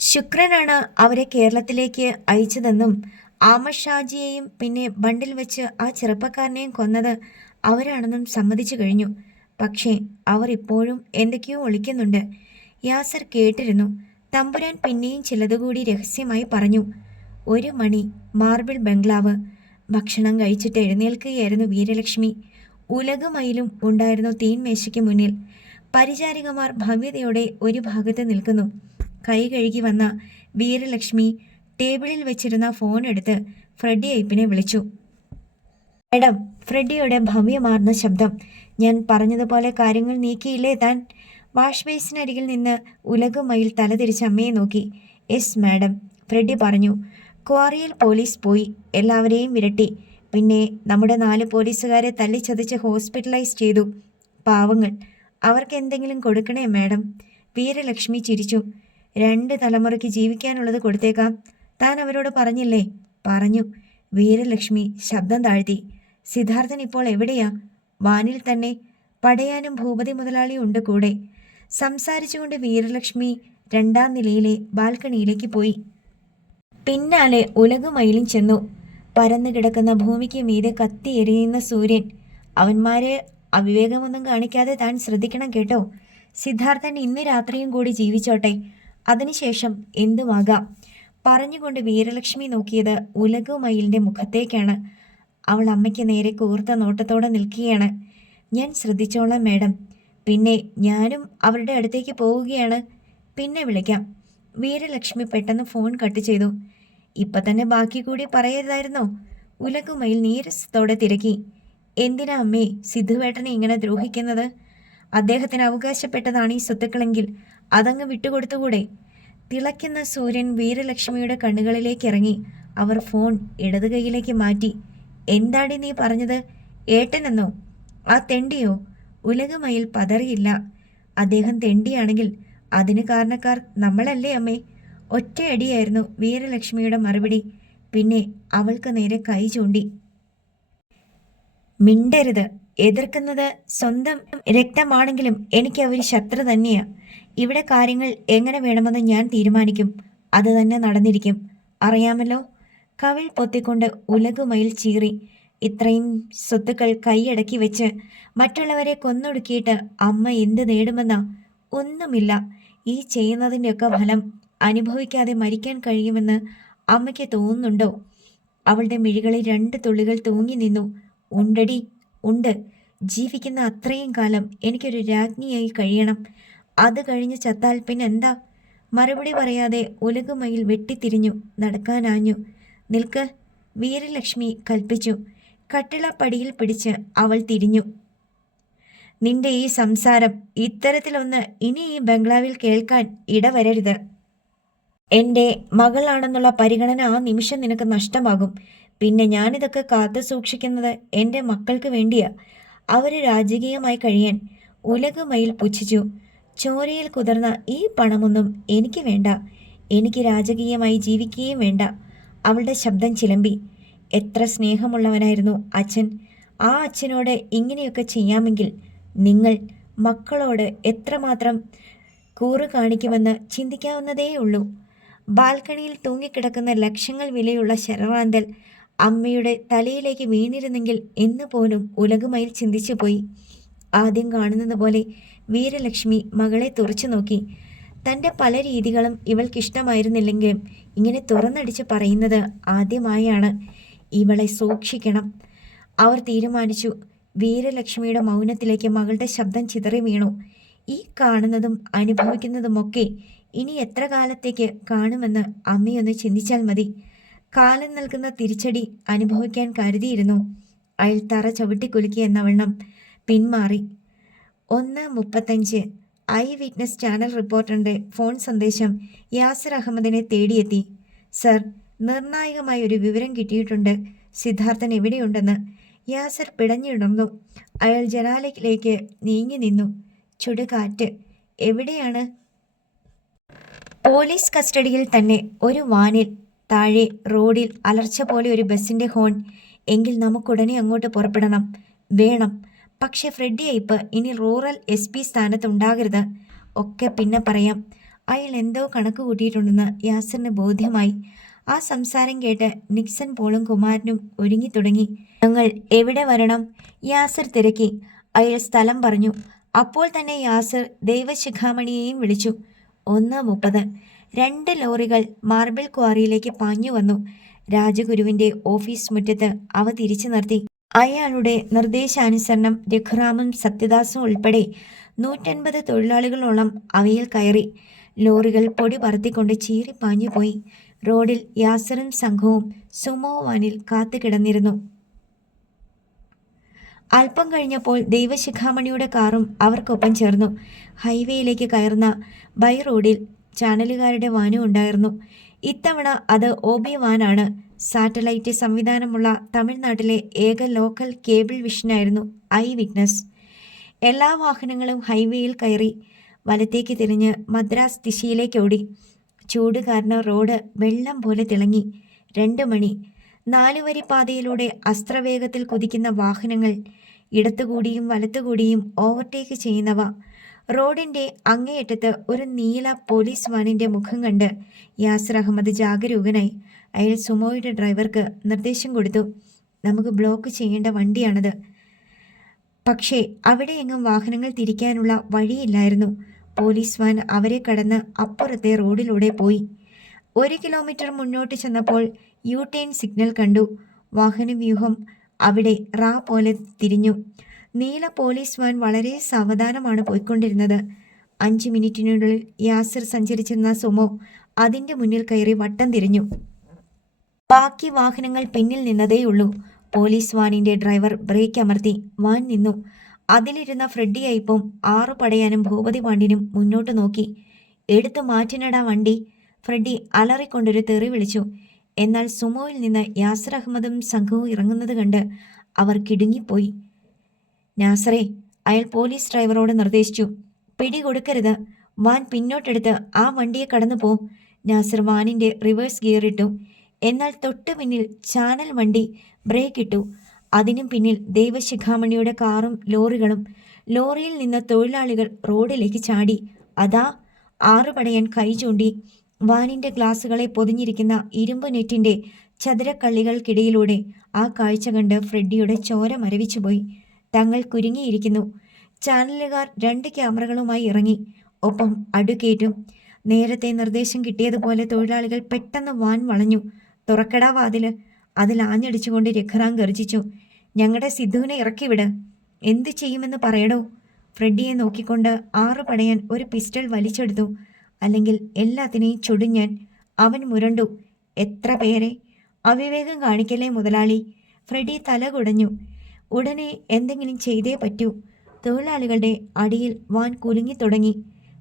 ശുക്രനാണ് അവരെ കേരളത്തിലേക്ക് അയച്ചതെന്നും ആമർ ഷാജിയെയും പിന്നെ ബണ്ടിൽ വെച്ച് ആ ചെറുപ്പക്കാരനെയും കൊന്നത് അവരാണെന്നും സമ്മതിച്ചു കഴിഞ്ഞു. പക്ഷേ അവർ ഇപ്പോഴും എന്തൊക്കെയോ ഒളിക്കുന്നുണ്ട്. യാസർ കേട്ടിരുന്നു. തമ്പുരാൻ പിന്നെയും ചിലതുകൂടി രഹസ്യമായി പറഞ്ഞു. 1 മണി മാർബിൾ ബംഗ്ലാവ്. ഭക്ഷണം കഴിച്ചിട്ട് എഴുന്നേൽക്കുകയായിരുന്നു വീരലക്ഷ്മി. ഉലകമയിലും ഉണ്ടായിരുന്നു തീൻമേശയ്ക്ക് മുന്നിൽ. പരിചാരികമാർ ഭവ്യതയോടെ ഒരു ഭാഗത്ത് നിൽക്കുന്നു. കൈ കഴുകി വന്ന വീരലക്ഷ്മി ടേബിളിൽ വെച്ചിരുന്ന ഫോൺ എടുത്ത് ഫ്രെഡി ഐപ്പിനെ വിളിച്ചു. മാഡം, ഫ്രെഡിയുടെ ഭവ്യമാർന്ന ശബ്ദം. ഞാൻ പറഞ്ഞതുപോലെ കാര്യങ്ങൾ നീക്കിയില്ലേ താൻ? വാഷ് ബേസിനരികിൽ നിന്ന് ഉലകമയിൽ തലതിരിച്ച് അമ്മയെ നോക്കി. യെസ് മാഡം, ഫ്രെഡി പറഞ്ഞു. ക്വാറിയിൽ പോലീസ് പോയി. എല്ലാവരെയും വിരട്ടി. പിന്നെ നമ്മുടെ 4 പോലീസുകാരെ തല്ലിച്ചതച്ച് ഹോസ്പിറ്റലൈസ് ചെയ്തു. പാവങ്ങൾ. അവർക്ക് എന്തെങ്കിലും കൊടുക്കണേ മാഡം. വീരലക്ഷ്മി ചിരിച്ചു. 2 തലമുറയ്ക്ക് ജീവിക്കാനുള്ളത് കൊടുത്തേക്കാം. താൻ അവരോട് പറഞ്ഞില്ലേ? പറഞ്ഞു. വീരലക്ഷ്മി ശബ്ദം താഴ്ത്തി. സിദ്ധാർത്ഥൻ ഇപ്പോൾ എവിടെയാ? വാനിൽ തന്നെ. പടയാനും ഭൂപതി മുതലാളിയും ഉണ്ട് കൂടെ. സംസാരിച്ചുകൊണ്ട് വീരലക്ഷ്മി 2ാം നിലയിലെ ബാൽക്കണിയിലേക്ക് പോയി. പിന്നാലെ ഉലകമയിലും ചെന്നു. പരന്നു കിടക്കുന്ന ഭൂമിക്ക് മീതെ കത്തിയെരിയുന്ന സൂര്യൻ. അവന്മാരെ അവിവേകമൊന്നും കാണിക്കാതെ താൻ ശ്രദ്ധിക്കണം കേട്ടോ. സിദ്ധാർത്ഥൻ ഇന്ന് രാത്രിയും കൂടി ജീവിച്ചോട്ടെ, അതിനുശേഷം എന്തുമാകാം. പറഞ്ഞുകൊണ്ട് വീരലക്ഷ്മി നോക്കിയത് ഉലകുമയിലിൻ്റെ മുഖത്തേക്കാണ്. അവൾ അമ്മയ്ക്ക് നേരെ കൂർത്ത നോട്ടത്തോടെ നിൽക്കുകയാണ്. ഞാൻ ശ്രദ്ധിച്ചോളാം മേഡം. പിന്നെ ഞാനും അവരുടെ അടുത്തേക്ക് പോവുകയാണ്. പിന്നെ വിളിക്കാം. വീരലക്ഷ്മി പെട്ടെന്ന് ഫോൺ കട്ട് ചെയ്തു. ഇപ്പം തന്നെ ബാക്കി കൂടി പറയരുതായിരുന്നോ? ഉലകുമയിൽ നീരസത്തോടെ തിരക്കി. എന്തിനാ അമ്മേ സിദ്ധുവേട്ടനെ ഇങ്ങനെ ദ്രോഹിക്കുന്നത്? അദ്ദേഹത്തിന് അവകാശപ്പെട്ടതാണ് ഈ സ്വത്തുക്കളെങ്കിൽ അതങ്ങ് വിട്ടുകൊടുത്തുകൂടെ? തിളയ്ക്കുന്ന സൂര്യൻ വീരലക്ഷ്മിയുടെ കണ്ണുകളിലേക്ക് ഇറങ്ങി. അവർ ഫോൺ ഇടതു കൈയിലേക്ക് മാറ്റി. എന്താടി നീ പറഞ്ഞത്? ഏട്ടനെന്നോ? ആ തെണ്ടിയോ? ഉലകുമയിൽ പതറിയില്ല. അദ്ദേഹം തെണ്ടിയാണെങ്കിൽ അതിന് കാരണക്കാർ നമ്മളല്ലേ അമ്മേ? ഒറ്റയടിയായിരുന്നു വീരലക്ഷ്മിയുടെ മറുപടി. പിന്നെ അവൾക്ക് നേരെ കൈ ചൂണ്ടി. മിണ്ടരുത്. എതിർക്കുന്നത് സ്വന്തം രക്തമാണെങ്കിലും എനിക്ക് അവർ ശത്രു തന്നെയാ. ഇവിടെ കാര്യങ്ങൾ എങ്ങനെ വേണമെന്ന് ഞാൻ തീരുമാനിക്കും. അത് തന്നെ നടന്നിരിക്കും. അറിയാമല്ലോ. കവിൾ പൊത്തിക്കൊണ്ട് ഉലകുമയിൽ ചീറി. ഇത്രയും സ്വത്തുക്കൾ കൈയടക്കി വെച്ച് മറ്റുള്ളവരെ കൊന്നൊടുക്കിയിട്ട് അമ്മ എന്ത് നേടുമെന്നാ? ഒന്നുമില്ല. ഈ ചെയ്യുന്നതിൻ്റെയൊക്കെ ഫലം അനുഭവിക്കാതെ മരിക്കാൻ കഴിയുമെന്ന് അമ്മയ്ക്ക് തോന്നുന്നുണ്ടോ? അവളുടെ മിഴികളിൽ 2 തുള്ളികൾ തൂങ്ങി നിന്നു. ഉണ്ടടി, ഉണ്ട്. ജീവിക്കുന്ന അത്രയും കാലം എനിക്കൊരു രാജ്ഞിയായി കഴിയണം. അത് കഴിഞ്ഞ് ചത്താൽ പിന്നെന്താ? മറുപടി പറയാതെ ഉലകുമയിൽ വെട്ടിത്തിരിഞ്ഞു നടക്കാനാഞ്ഞു. നിൽക്ക്, വീരലക്ഷ്മി കൽപ്പിച്ചു. കട്ടിളപ്പടിയിൽ പിടിച്ച് അവൾ തിരിഞ്ഞു. നിന്റെ ഈ സംസാരം ഇത്തരത്തിലൊന്ന് ഇനി ഈ ബംഗ്ലാവിൽ കേൾക്കാൻ ഇടവരരുത്. എൻ്റെ മകളാണെന്നുള്ള പരിഗണന ആ നിമിഷം നിനക്ക് നഷ്ടമാകും. പിന്നെ ഞാനിതൊക്കെ കാത്തു സൂക്ഷിക്കുന്നത് എൻ്റെ മക്കൾക്ക് വേണ്ടിയാ. അവർ രാജകീയമായി കഴിയാൻ. ഉലകുമയിൽ പുച്ഛിച്ചു. ചോരയിൽ കുതിർന്ന ഈ പണമൊന്നും എനിക്ക് വേണ്ട. എനിക്ക് രാജകീയമായി ജീവിക്കുകയും വേണ്ട. അവളുടെ ശബ്ദം ചിലമ്പി. എത്ര സ്നേഹമുള്ളവനായിരുന്നു അച്ഛൻ. ആ അച്ഛനോട് ഇങ്ങനെയൊക്കെ ചെയ്യാമെങ്കിൽ നിങ്ങൾ മക്കളോട് എത്രമാത്രം കൂറ് കാണിക്കുമെന്ന് ചിന്തിക്കാവുന്നതേയുള്ളൂ. ബാൽക്കണിയിൽ തൂങ്ങിക്കിടക്കുന്ന ലക്ഷങ്ങൾ വിലയുള്ള ശരറാന്തൽ അമ്മയുടെ തലയിലേക്ക് വീണിരുന്നെങ്കിൽ എന്ന് പോലും ഉലകുമയിൽ ചിന്തിച്ചു പോയി. ആദ്യം കാണുന്നത് പോലെ വീരലക്ഷ്മി മകളെ തുറച്ചു നോക്കി. തൻ്റെ പല രീതികളും ഇവൾക്കിഷ്ടമായിരുന്നില്ലെങ്കിലും ഇങ്ങനെ തുറന്നടിച്ച് പറയുന്നത് ആദ്യമായാണ്. ഇവളെ സൂക്ഷിക്കണം. അവർ തീരുമാനിച്ചു. വീരലക്ഷ്മിയുടെ മൗനത്തിലേക്ക് മകളുടെ ശബ്ദം ചിതറി വീണു. ഈ കാണുന്നതും അനുഭവിക്കുന്നതുമൊക്കെ ഇനി എത്ര കാലത്തേക്ക് കാണുമെന്ന് അമ്മയൊന്ന് ചിന്തിച്ചാൽ മതി. കാലം നൽകുന്ന തിരിച്ചടി അനുഭവിക്കാൻ കരുതിയിരുന്നു. അയാൾ തറ ചവിട്ടിക്കുലുക്കി എന്നവണ്ണം പിന്മാറി. 1:35 ഐ വിറ്റ്നസ് ചാനൽ റിപ്പോർട്ടറിൻ്റെ ഫോൺ സന്ദേശം യാസിർ അഹമ്മദിനെ തേടിയെത്തി. സർ, നിർണായകമായ ഒരു വിവരം കിട്ടിയിട്ടുണ്ട്. സിദ്ധാർത്ഥൻ എവിടെയുണ്ടെന്ന്. യാസിർ പിടഞ്ഞിടുന്നു. അയാൾ ജനാലയിലേക്ക് നീങ്ങി നിന്നു. ചുടുകാറ്റ്. എവിടെയാണ്? പോലീസ് കസ്റ്റഡിയിൽ തന്നെ. ഒരു വാനിൽ താഴെ റോഡിൽ അലർച്ച പോലെ ഒരു ബസ്സിൻ്റെ ഹോൺ. എങ്കിൽ നമുക്കുടനെ അങ്ങോട്ട് പുറപ്പെടണം. വേണം. പക്ഷേ ഫ്രെഡി അയ്യപ്പ് ഇനി റൂറൽ SP സ്ഥാനത്തുണ്ടാകരുത്. ഒക്കെ പിന്നെ പറയാം. അയാൾ എന്തോ കണക്ക് കൂട്ടിയിട്ടുണ്ടെന്ന് യാസിറിന് ബോധ്യമായി. ആ സംസാരം കേട്ട് നിക്സൺ പോളും കുമാരനും ഒരുങ്ങി തുടങ്ങി. ഞങ്ങൾ എവിടെ വരണം? യാസിർ തിരക്കി. അയാൾ സ്ഥലം പറഞ്ഞു. അപ്പോൾ തന്നെ യാസിർ ദൈവശിഖാമണിയെയും വിളിച്ചു. 1:30 2 ലോറികൾ മാർബിൾ ക്വാറിയിലേക്ക് പാഞ്ഞു വന്നു. രാജഗുരുവിൻ്റെ ഓഫീസ് മുറ്റത്ത് അവ തിരിച്ചു നിർത്തി. അയാളുടെ നിർദ്ദേശാനുസരണം രഘുറാമും സത്യദാസും ഉൾപ്പെടെ 150 തൊഴിലാളികളോളം അവയിൽ കയറി. ലോറികൾ പൊടി പറത്തിക്കൊണ്ട് ചീറിപ്പാഞ്ഞുപോയി. റോഡിൽ യാസിറും സംഘവും സുമോ വാനിൽ കാത്തുകിടന്നിരുന്നു. അല്പം കഴിഞ്ഞപ്പോൾ ദൈവശിഖാമണിയുടെ കാറും അവർക്കൊപ്പം ചേർന്നു. ഹൈവേയിലേക്ക് കയറുന്ന ബൈ റോഡിൽ ചാനലുകാരുടെ വാനും ഉണ്ടായിരുന്നു. ഇത്തവണ അത് OB വാനാണ്. സാറ്റലൈറ്റ് സംവിധാനമുള്ള തമിഴ്നാട്ടിലെ ഏക ലോക്കൽ കേബിൾ വിഷനായിരുന്നു ഐ വിറ്റ്നസ്. എല്ലാ വാഹനങ്ങളും ഹൈവേയിൽ കയറി വലത്തേക്ക് തിരിഞ്ഞ് മദ്രാസ് ദിശയിലേക്കോടി. ചൂട് കാരണം റോഡ് വെള്ളം പോലെ തിളങ്ങി. 2 മണി. 4 വരി പാതയിലൂടെ അസ്ത്രവേഗത്തിൽ കുതിക്കുന്ന വാഹനങ്ങൾ. ഇടത്തുകൂടിയും വലത്തുകൂടിയും ഓവർടേക്ക് ചെയ്യുന്നവ. റോഡിൻ്റെ അങ്ങേയറ്റത്ത് ഒരു നീല പോലീസ് വാനിൻ്റെ മുഖം കണ്ട് യാസിർ അഹമ്മദ് ജാഗരൂകനായി. അയാൾ സുമോയുടെ ഡ്രൈവർക്ക് നിർദ്ദേശം കൊടുത്തു. നമുക്ക് ബ്ലോക്ക് ചെയ്യേണ്ട വണ്ടിയാണത്. പക്ഷേ അവിടെയെങ്ങും വാഹനങ്ങൾ തിരിക്കാനുള്ള വഴിയില്ലായിരുന്നു. പോലീസ് വാൻ അവരെ കടന്ന് അപ്പുറത്തെ റോഡിലൂടെ പോയി. 1 കിലോമീറ്റർ മുന്നോട്ട് ചെന്നപ്പോൾ യു ടേൺ സിഗ്നൽ കണ്ടു. വാഹനവ്യൂഹം അവിടെ റാ പോലെ തിരിഞ്ഞു. നീല പോലീസ് വാൻ വളരെ സാവധാനമാണ് പോയിക്കൊണ്ടിരുന്നത്. 5 മിനിറ്റിനുള്ളിൽ യാസിർ സഞ്ചരിച്ചിരുന്ന സുമോ അതിൻ്റെ മുന്നിൽ കയറി വട്ടം തിരിഞ്ഞു. ബാക്കി വാഹനങ്ങൾ പിന്നിൽ നിന്നതേയുള്ളൂ. പോലീസ് വാനിൻ്റെ ഡ്രൈവർ ബ്രേക്ക് അമർത്തി. വാൻ നിന്നു. അതിലിരുന്ന ഫ്രെഡി അയ്യപ്പും 6 പടയാനും ഭൂപതി പാണ്ഡ്യനും മുന്നോട്ട് നോക്കി. എടുത്തു മാറ്റിനടാ വണ്ടി, ഫ്രെഡി അലറിക്കൊണ്ടൊരു തെറി വിളിച്ചു. എന്നാൽ സുമോയിൽ നിന്ന് യാസിർ അഹമ്മദും സംഘവും ഇറങ്ങുന്നത് കണ്ട് അവർ കിടുങ്ങിപ്പോയി. നാസറേ, അയാൾ പോലീസ് ഡ്രൈവറോട് നിർദ്ദേശിച്ചു. പിടി കൊടുക്കരുത്, വാൻ പിന്നോട്ടെടുത്ത് ആ വണ്ടിയെ കടന്നു പോ. നാസർ വാനിൻ്റെ റിവേഴ്സ് ഗിയറിട്ടു. എന്നാൽ തൊട്ടു പിന്നിൽ ചാനൽ വണ്ടി ബ്രേക്ക് ഇട്ടു. അതിനും പിന്നിൽ ദേവശിഖാമണിയുടെ കാറും ലോറികളും. ലോറിയിൽ നിന്ന് തൊഴിലാളികൾ റോഡിലേക്ക് ചാടി. അതാ 6 പടയാൻ കൈ ചൂണ്ടി. വാനിൻ്റെ ഗ്ലാസുകളെ പൊതിഞ്ഞിരിക്കുന്ന ഇരുമ്പ് നെറ്റിൻ്റെ ചതുരക്കള്ളികൾക്കിടയിലൂടെ ആ കാഴ്ച കണ്ട് ഫ്രെഡിയുടെ ചോര മരവിച്ചുപോയി. തങ്ങൾ കുരുങ്ങിയിരിക്കുന്നു. ചാനലുകാർ 2 ക്യാമറകളുമായി ഇറങ്ങി. ഒപ്പം അഡ്വക്കേറ്റും. നേരത്തെ നിർദ്ദേശം കിട്ടിയതുപോലെ തൊഴിലാളികൾ പെട്ടെന്ന് വാൻ വളഞ്ഞു. തുറക്കടാ വാതില്, അതിൽ ആഞ്ഞടിച്ചുകൊണ്ട് രഘുറാം ഗർജിച്ചു. ഞങ്ങളുടെ സിദ്ധുവിനെ ഇറക്കിവിട്. എന്തു ചെയ്യുമെന്ന് പറയടോ. ഫ്രെഡിയെ നോക്കിക്കൊണ്ട് 6 പടയാൻ ഒരു പിസ്റ്റൾ വലിച്ചെടുത്തു. അല്ലെങ്കിൽ എല്ലാത്തിനെയും ചുടുഞ്ഞാൻ. അവൻ മുരണ്ടു. എത്ര പേരെ? അവിവേകം കാണിക്കല്ലേ മുതലാളി. ഫ്രെഡി തല കുടഞ്ഞു. ഉടനെ എന്തെങ്കിലും ചെയ്തേ പറ്റൂ. തൊഴിലാളികളുടെ അടിയിൽ വാൻ കുലുങ്ങിത്തുടങ്ങി.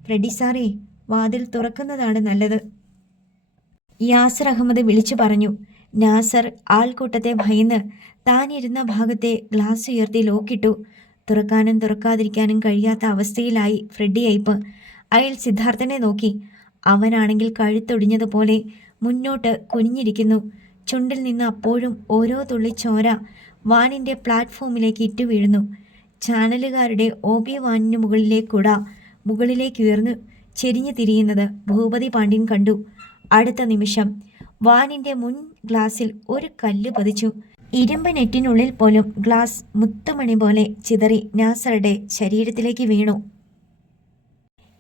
ഫ്രെഡി സാറേ, വാതിൽ തുറക്കുന്നതാണ് നല്ലത്, യാസിർ അഹമ്മദ് വിളിച്ചു പറഞ്ഞു. നാസർ ആൾക്കൂട്ടത്തെ ഭയന്ന് താനിരുന്ന ഭാഗത്തെ ഗ്ലാസ് ഉയർത്തി ലോക്കിട്ടു. തുറക്കാനും തുറക്കാതിരിക്കാനും കഴിയാത്ത അവസ്ഥയിലായി ഫ്രെഡി അയ്യപ്പ്. അയാൾ സിദ്ധാർത്ഥനെ നോക്കി. അവനാണെങ്കിൽ കഴുത്തൊടിഞ്ഞതുപോലെ മുന്നോട്ട് കുനിഞ്ഞിരിക്കുന്നു. ചുണ്ടിൽ നിന്ന് അപ്പോഴും ഓരോ തുള്ളി ചോര വാനിൻ്റെ പ്ലാറ്റ്ഫോമിലേക്ക് ഇറ്റു വീഴുന്നു. ചാനലുകാരുടെ OB വാനിന് മുകളിലെ കുട മുകളിലേക്ക് ഉയർന്നു ചെരിഞ്ഞു തിരിയുന്നത് ഭൂപതി പാണ്ഡ്യൻ കണ്ടു. അടുത്ത നിമിഷം വാനിൻ്റെ മുൻ ഗ്ലാസിൽ ഒരു കല്ല് പതിച്ചു. ഇരുമ്പ് നെറ്റിനുള്ളിൽ പോലും ഗ്ലാസ് മുത്തുമണി പോലെ ചിതറി നാസറുടെ ശരീരത്തിലേക്ക് വീണു.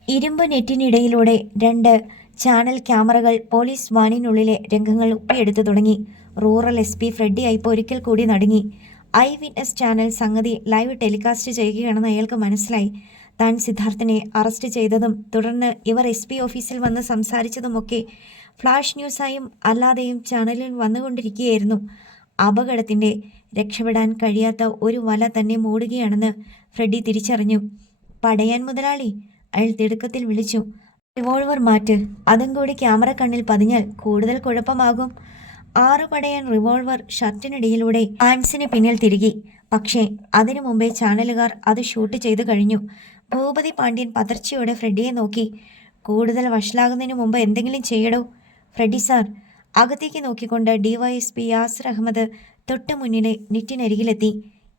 ഇരുമ്പ് നെറ്റിനിടയിലൂടെ 2 ചാനൽ ക്യാമറകൾ പോലീസ് വാനിനുള്ളിലെ രംഗങ്ങൾ ഒപ്പിയെടുത്തു തുടങ്ങി. റൂറൽ SP ഫ്രെഡി അയ്യപ്പ് ഒരിക്കൽ കൂടി നടുങ്ങി. ഐ വിറ്റ്നസ് ചാനൽ സംഗതി ലൈവ് ടെലികാസ്റ്റ് ചെയ്യുകയാണെന്ന് അയാൾക്ക് മനസ്സിലായി. താൻ സിദ്ധാർത്ഥനെ അറസ്റ്റ് ചെയ്തതും തുടർന്ന് ഇവർ SP ഓഫീസിൽ വന്ന് സംസാരിച്ചതുമൊക്കെ ഫ്ലാഷ് ന്യൂസായും അല്ലാതെയും ചാനലിൽ വന്നുകൊണ്ടിരിക്കുകയായിരുന്നു. അപകടത്തിൻ്റെ രക്ഷപ്പെടാൻ കഴിയാത്ത ഒരു വല തന്നെ മൂടുകയാണെന്ന് ഫ്രെഡി തിരിച്ചറിഞ്ഞു. പടയാൻ മുതലാളി, അയാൾ തിടുക്കത്തിൽ വിളിച്ചു. റിവോൾവർ മാറ്റ്, അതും കൂടി ക്യാമറ കണ്ണിൽ പതിഞ്ഞാൽ കൂടുതൽ കുഴപ്പമാകും. 6 പടയാൻ റിവോൾവർ ഷർട്ടിനിടയിലൂടെ ഹാൻസിന് പിന്നിൽ തിരുകി. പക്ഷേ അതിനു മുമ്പേ ചാനലുകാർ അത് ഷൂട്ട് ചെയ്തു കഴിഞ്ഞു. ഭൂപതി പാണ്ഡ്യൻ പതർച്ചയോടെ ഫ്രെഡിയെ നോക്കി. കൂടുതൽ വഷളാകുന്നതിന് മുമ്പ് എന്തെങ്കിലും ചെയ്യടോ. ഫ്രെഡി സാർ, അകത്തേക്ക് നോക്കിക്കൊണ്ട് DYSP യാസിർ അഹമ്മദ് തൊട്ടു മുന്നിലെ നെറ്റിനരികിലെത്തി.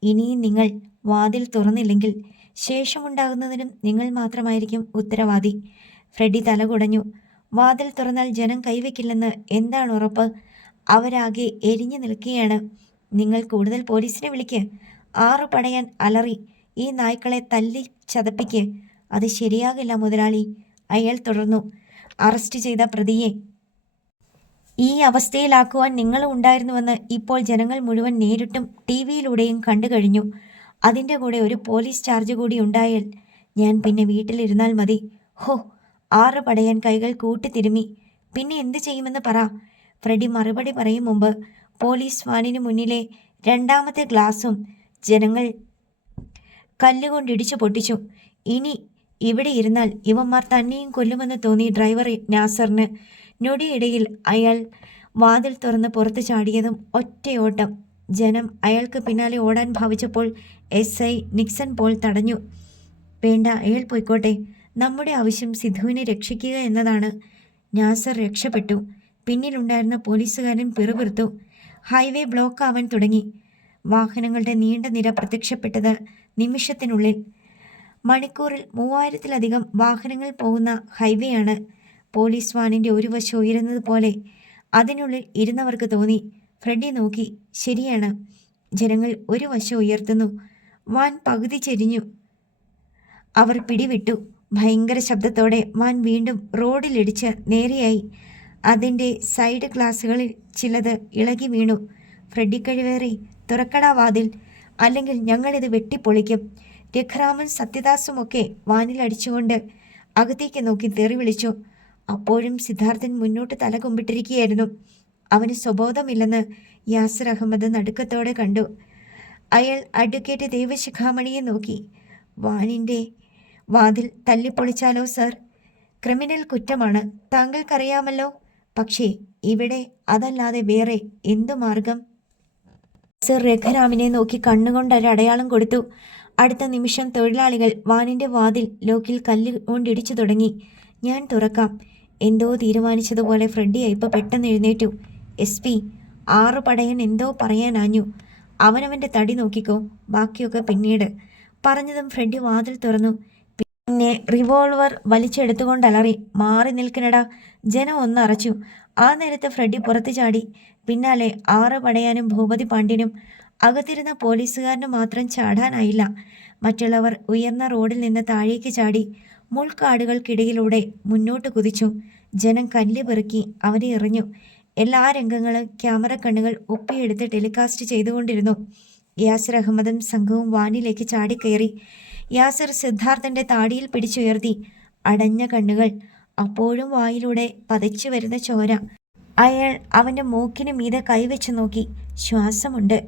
ഇനിയും നിങ്ങൾ വാതിൽ തുറന്നില്ലെങ്കിൽ ശേഷമുണ്ടാകുന്നതിനും നിങ്ങൾ മാത്രമായിരിക്കും ഉത്തരവാദി. ഫ്രെഡി തലകുടഞ്ഞു. വാതിൽ തുറന്നാൽ ജനം കൈവയ്ക്കില്ലെന്ന് എന്താണ് ഉറപ്പ്? അവരാകെ എരിഞ്ഞു നിൽക്കുകയാണ്. നിങ്ങൾ കൂടുതൽ പോലീസിനെ വിളിക്ക്. 6 പടയാൻ അലറി. ഈ നായ്ക്കളെ തല്ലി ചതപ്പിക്ക്. അത് ശരിയാകില്ല മുതലാളി, അയാൾ തുടർന്നു. അറസ്റ്റ് ചെയ്ത പ്രതിയെ ഈ അവസ്ഥയിലാക്കുവാൻ നിങ്ങളും ഉണ്ടായിരുന്നുവെന്ന് ഇപ്പോൾ ജനങ്ങൾ മുഴുവൻ നേരിട്ടും TV-യിലൂടെയും കണ്ടു കഴിഞ്ഞു. അതിൻ്റെ കൂടെ ഒരു പോലീസ് ചാർജ് കൂടി ഉണ്ടായാൽ ഞാൻ പിന്നെ വീട്ടിലിരുന്നാൽ മതി. ഹോ! 6 പടയാൻ കൈകൾ കൂട്ടിത്തിരുമ്മി. പിന്നെ എന്ത് ചെയ്യുമെന്ന് പറ. ഫ്രെഡി മറുപടി പറയും മുമ്പ് പോലീസ് വാനിന് മുന്നിലെ 2ാമത്തെ ഗ്ലാസും ജനങ്ങൾ കല്ലുകൊണ്ടിടിച്ചു പൊട്ടിച്ചു. ഇനി ഇവിടെ ഇരുന്നാൽ ഇവന്മാർ തന്നെയും കൊല്ലുമെന്ന് തോന്നി ഡ്രൈവർ നാസറിന്. ഞൊടിയിടയിൽ അയാൾ വാതിൽ തുറന്ന് പുറത്തു ചാടിയതും ഒറ്റയോട്ടം. ജനം അയാൾക്ക് പിന്നാലെ ഓടാൻ ഭാവിച്ചപ്പോൾ SI നിക്സൺ പോൾ തടഞ്ഞു. വേണ്ട, അയാൾ പോയിക്കോട്ടെ. നമ്മുടെ ആവശ്യം സിദ്ധുവിനെ രക്ഷിക്കുക എന്നതാണ്. നാസർ രക്ഷപ്പെട്ടു. പിന്നിലുണ്ടായിരുന്ന പോലീസുകാരൻ പിറുപിറുത്തു. ഹൈവേ ബ്ലോക്ക് ആവാൻ തുടങ്ങി. വാഹനങ്ങളുടെ നീണ്ട നിര പ്രത്യക്ഷപ്പെട്ടത് നിമിഷത്തിനുള്ളിൽ. മണിക്കൂറിൽ 3000-ലധികം വാഹനങ്ങൾ പോകുന്ന ഹൈവേ ആണ്. പോലീസ് വാനിൻ്റെ ഒരു വശം ഉയരുന്നത് പോലെ അതിനുള്ളിൽ ഇരുന്നവർക്ക് തോന്നി. ഫ്രെഡി നോക്കി. ശരിയാണ്, ജനങ്ങൾ ഒരു വശം ഉയർത്തുന്നു. വാൻ പകുതി ചെരിഞ്ഞു. അവർ പിടിവിട്ടു. ഭയങ്കര ശബ്ദത്തോടെ വാൻ വീണ്ടും റോഡിലിടിച്ച് നേരെയായി. അതിൻ്റെ സൈഡ് ഗ്ലാസുകളിൽ ചിലത് ഇളകി വീണു. ഫ്രെഡി കഴിവേറി, തുറക്കടാ വാതിൽ, അല്ലെങ്കിൽ ഞങ്ങളിത് വെട്ടിപ്പൊളിക്കും. രഘുറാമും സത്യദാസുമൊക്കെ വാനിലടിച്ചുകൊണ്ട് അകത്തേക്ക് നോക്കി തെറി വിളിച്ചു. അപ്പോഴും സിദ്ധാർത്ഥൻ മുന്നോട്ട് തല കുമ്പിട്ടിരിക്കുകയായിരുന്നു. അവന് സ്വബോധമില്ലെന്ന് യാസിർ അഹമ്മദ് നടുക്കത്തോടെ കണ്ടു. അയാൾ അഡ്വക്കേറ്റ് ദേവശിഖാമണിയെ നോക്കി. വാനിൻ്റെ വാതിൽ തല്ലിപ്പൊളിച്ചാലോ സർ? ക്രിമിനൽ കുറ്റമാണ്, താങ്കൾക്കറിയാമല്ലോ. പക്ഷേ ഇവിടെ അതല്ലാതെ വേറെ എന്തു മാർഗം? സർ രഘുറാമിനെ നോക്കി കണ്ണുകൊണ്ടൊരടയാളം കൊടുത്തു. അടുത്ത നിമിഷം തൊഴിലാളികൾ വാനിൻ്റെ വാതിൽ ലോക്കിൽ കല്ല് കൊണ്ടിടിച്ചു തുടങ്ങി. ഞാൻ തുറക്കാം. എന്തോ തീരുമാനിച്ചതുപോലെ ഫ്രെഡി ഇപ്പം പെട്ടെന്ന് എഴുന്നേറ്റു. SP 6 പടയൻ എന്തോ പറയാനാഞ്ഞു. അവനവൻ്റെ തടി നോക്കിക്കോ, ബാക്കിയൊക്കെ പിന്നീട്. പറഞ്ഞതും ഫ്രെഡി വാതിൽ തുറന്നു. പിന്നെ റിവോൾവർ വലിച്ചെടുത്തുകൊണ്ടലറി, മാറി നിൽക്കണടാ. ജനം ഒന്നറച്ചു. ആ നേരത്ത് ഫ്രെഡി പുറത്തു ചാടി. പിന്നാലെ 6 പടയാനും ഭൂപതി പാണ്ഡ്യനും. അകത്തിരുന്ന പോലീസുകാരന് മാത്രം ചാടാനായില്ല. മറ്റുള്ളവർ ഉയർന്ന റോഡിൽ നിന്ന് താഴേക്ക് ചാടി മുൾക്കാടുകൾക്കിടയിലൂടെ മുന്നോട്ട് കുതിച്ചു. ജനം കല്ല് പെറുക്കി അവരെ എറിഞ്ഞു. എല്ലാ രംഗങ്ങളും ക്യാമറ കണ്ണുകൾ ഒപ്പിയെടുത്ത് ടെലികാസ്റ്റ് ചെയ്തുകൊണ്ടിരുന്നു. യാസിർ അഹമ്മദും സംഘവും വാനിലേക്ക് ചാടിക്കയറി. യാസിർ സിദ്ധാർത്ഥൻ്റെ താടിയിൽ പിടിച്ചുയർത്തി. അടഞ്ഞ കണ്ണുകൾ, അപ്പോഴും വായിലൂടെ പതച്ചു വരുന്ന ചോര. അയാൾ അവൻ്റെ മൂക്കിന് മീതെ കൈവച്ച് നോക്കി. ശ്വാസമുണ്ട്.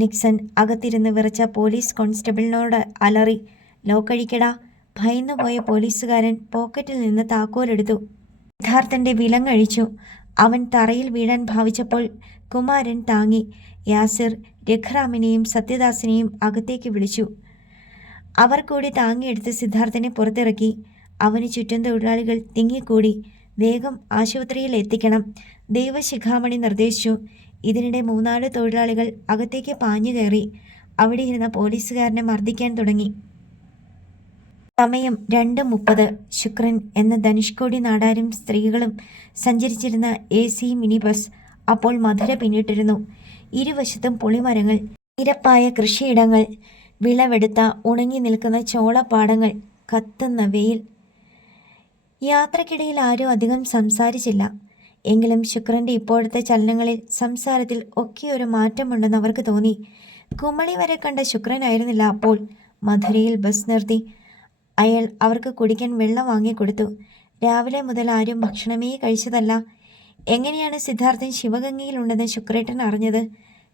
നിക്സൺ അകത്തിരുന്ന് വിറച്ച പോലീസ് കോൺസ്റ്റബിളിനോട് അലറി, ലോക്കഴിക്കടാ. ഭയന്നുപോയ പോലീസുകാരൻ പോക്കറ്റിൽ നിന്ന് താക്കോലെടുത്തു. സിദ്ധാർത്ഥൻ്റെ വിലങ്ങഴിച്ചു. അവൻ തറയിൽ വീഴാൻ ഭാവിച്ചപ്പോൾ കുമാരൻ താങ്ങി. യാസിർ രഘുറാമിനെയും സത്യദാസിനെയും അകത്തേക്ക് വിളിച്ചു. അവർ കൂടി താങ്ങിയെടുത്ത് സിദ്ധാർത്ഥനെ പുറത്തിറക്കി. അവന് ചുറ്റും തൊഴിലാളികൾ തിങ്ങിക്കൂടി. വേഗം ആശുപത്രിയിൽ എത്തിക്കണം, ദേവശിഖാമണി നിർദ്ദേശിച്ചു. ഇതിനിടെ 3-4 തൊഴിലാളികൾ അകത്തേക്ക് പാഞ്ഞു കയറി. അവിടെ ഇരുന്ന പോലീസുകാരനെ മർദ്ദിക്കാൻ തുടങ്ങി. സമയം 2:30. ശുക്രൻ എന്ന ധനുഷ്കോടി നാടാരും സ്ത്രീകളും സഞ്ചരിച്ചിരുന്ന AC മിനി ബസ് അപ്പോൾ മധുര പിന്നിട്ടിരുന്നു. ഇരുവശത്തും പുളിമരങ്ങൾ, നിരപ്പായ കൃഷിയിടങ്ങൾ, വിളവെടുത്ത ഉണങ്ങി നിൽക്കുന്ന ചോളപ്പാടങ്ങൾ, കത്തുന്ന വെയിൽ. യാത്രക്കിടയിൽ ആരും അധികം സംസാരിച്ചില്ല. എങ്കിലും ശുക്രൻ്റെ ഇപ്പോഴത്തെ ചലനങ്ങളിൽ, സംസാരത്തിൽ ഒക്കെ ഒരു മാറ്റമുണ്ടെന്ന് അവർക്ക് തോന്നി. കുമളി വരെ കണ്ട ശുക്രനായിരുന്നില്ല അപ്പോൾ. മധുരയിൽ ബസ് നിർത്തി. അയാൾ അവർക്ക് കുടിക്കാൻ വെള്ളം വാങ്ങിക്കൊടുത്തു. രാവിലെ മുതൽ ആരും ഭക്ഷണമേ കഴിച്ചതല്ല. എങ്ങനെയാണ് സിദ്ധാർത്ഥൻ ശിവഗംഗയിലുണ്ടെന്ന് ശുക്രേട്ടൻ അറിഞ്ഞത്?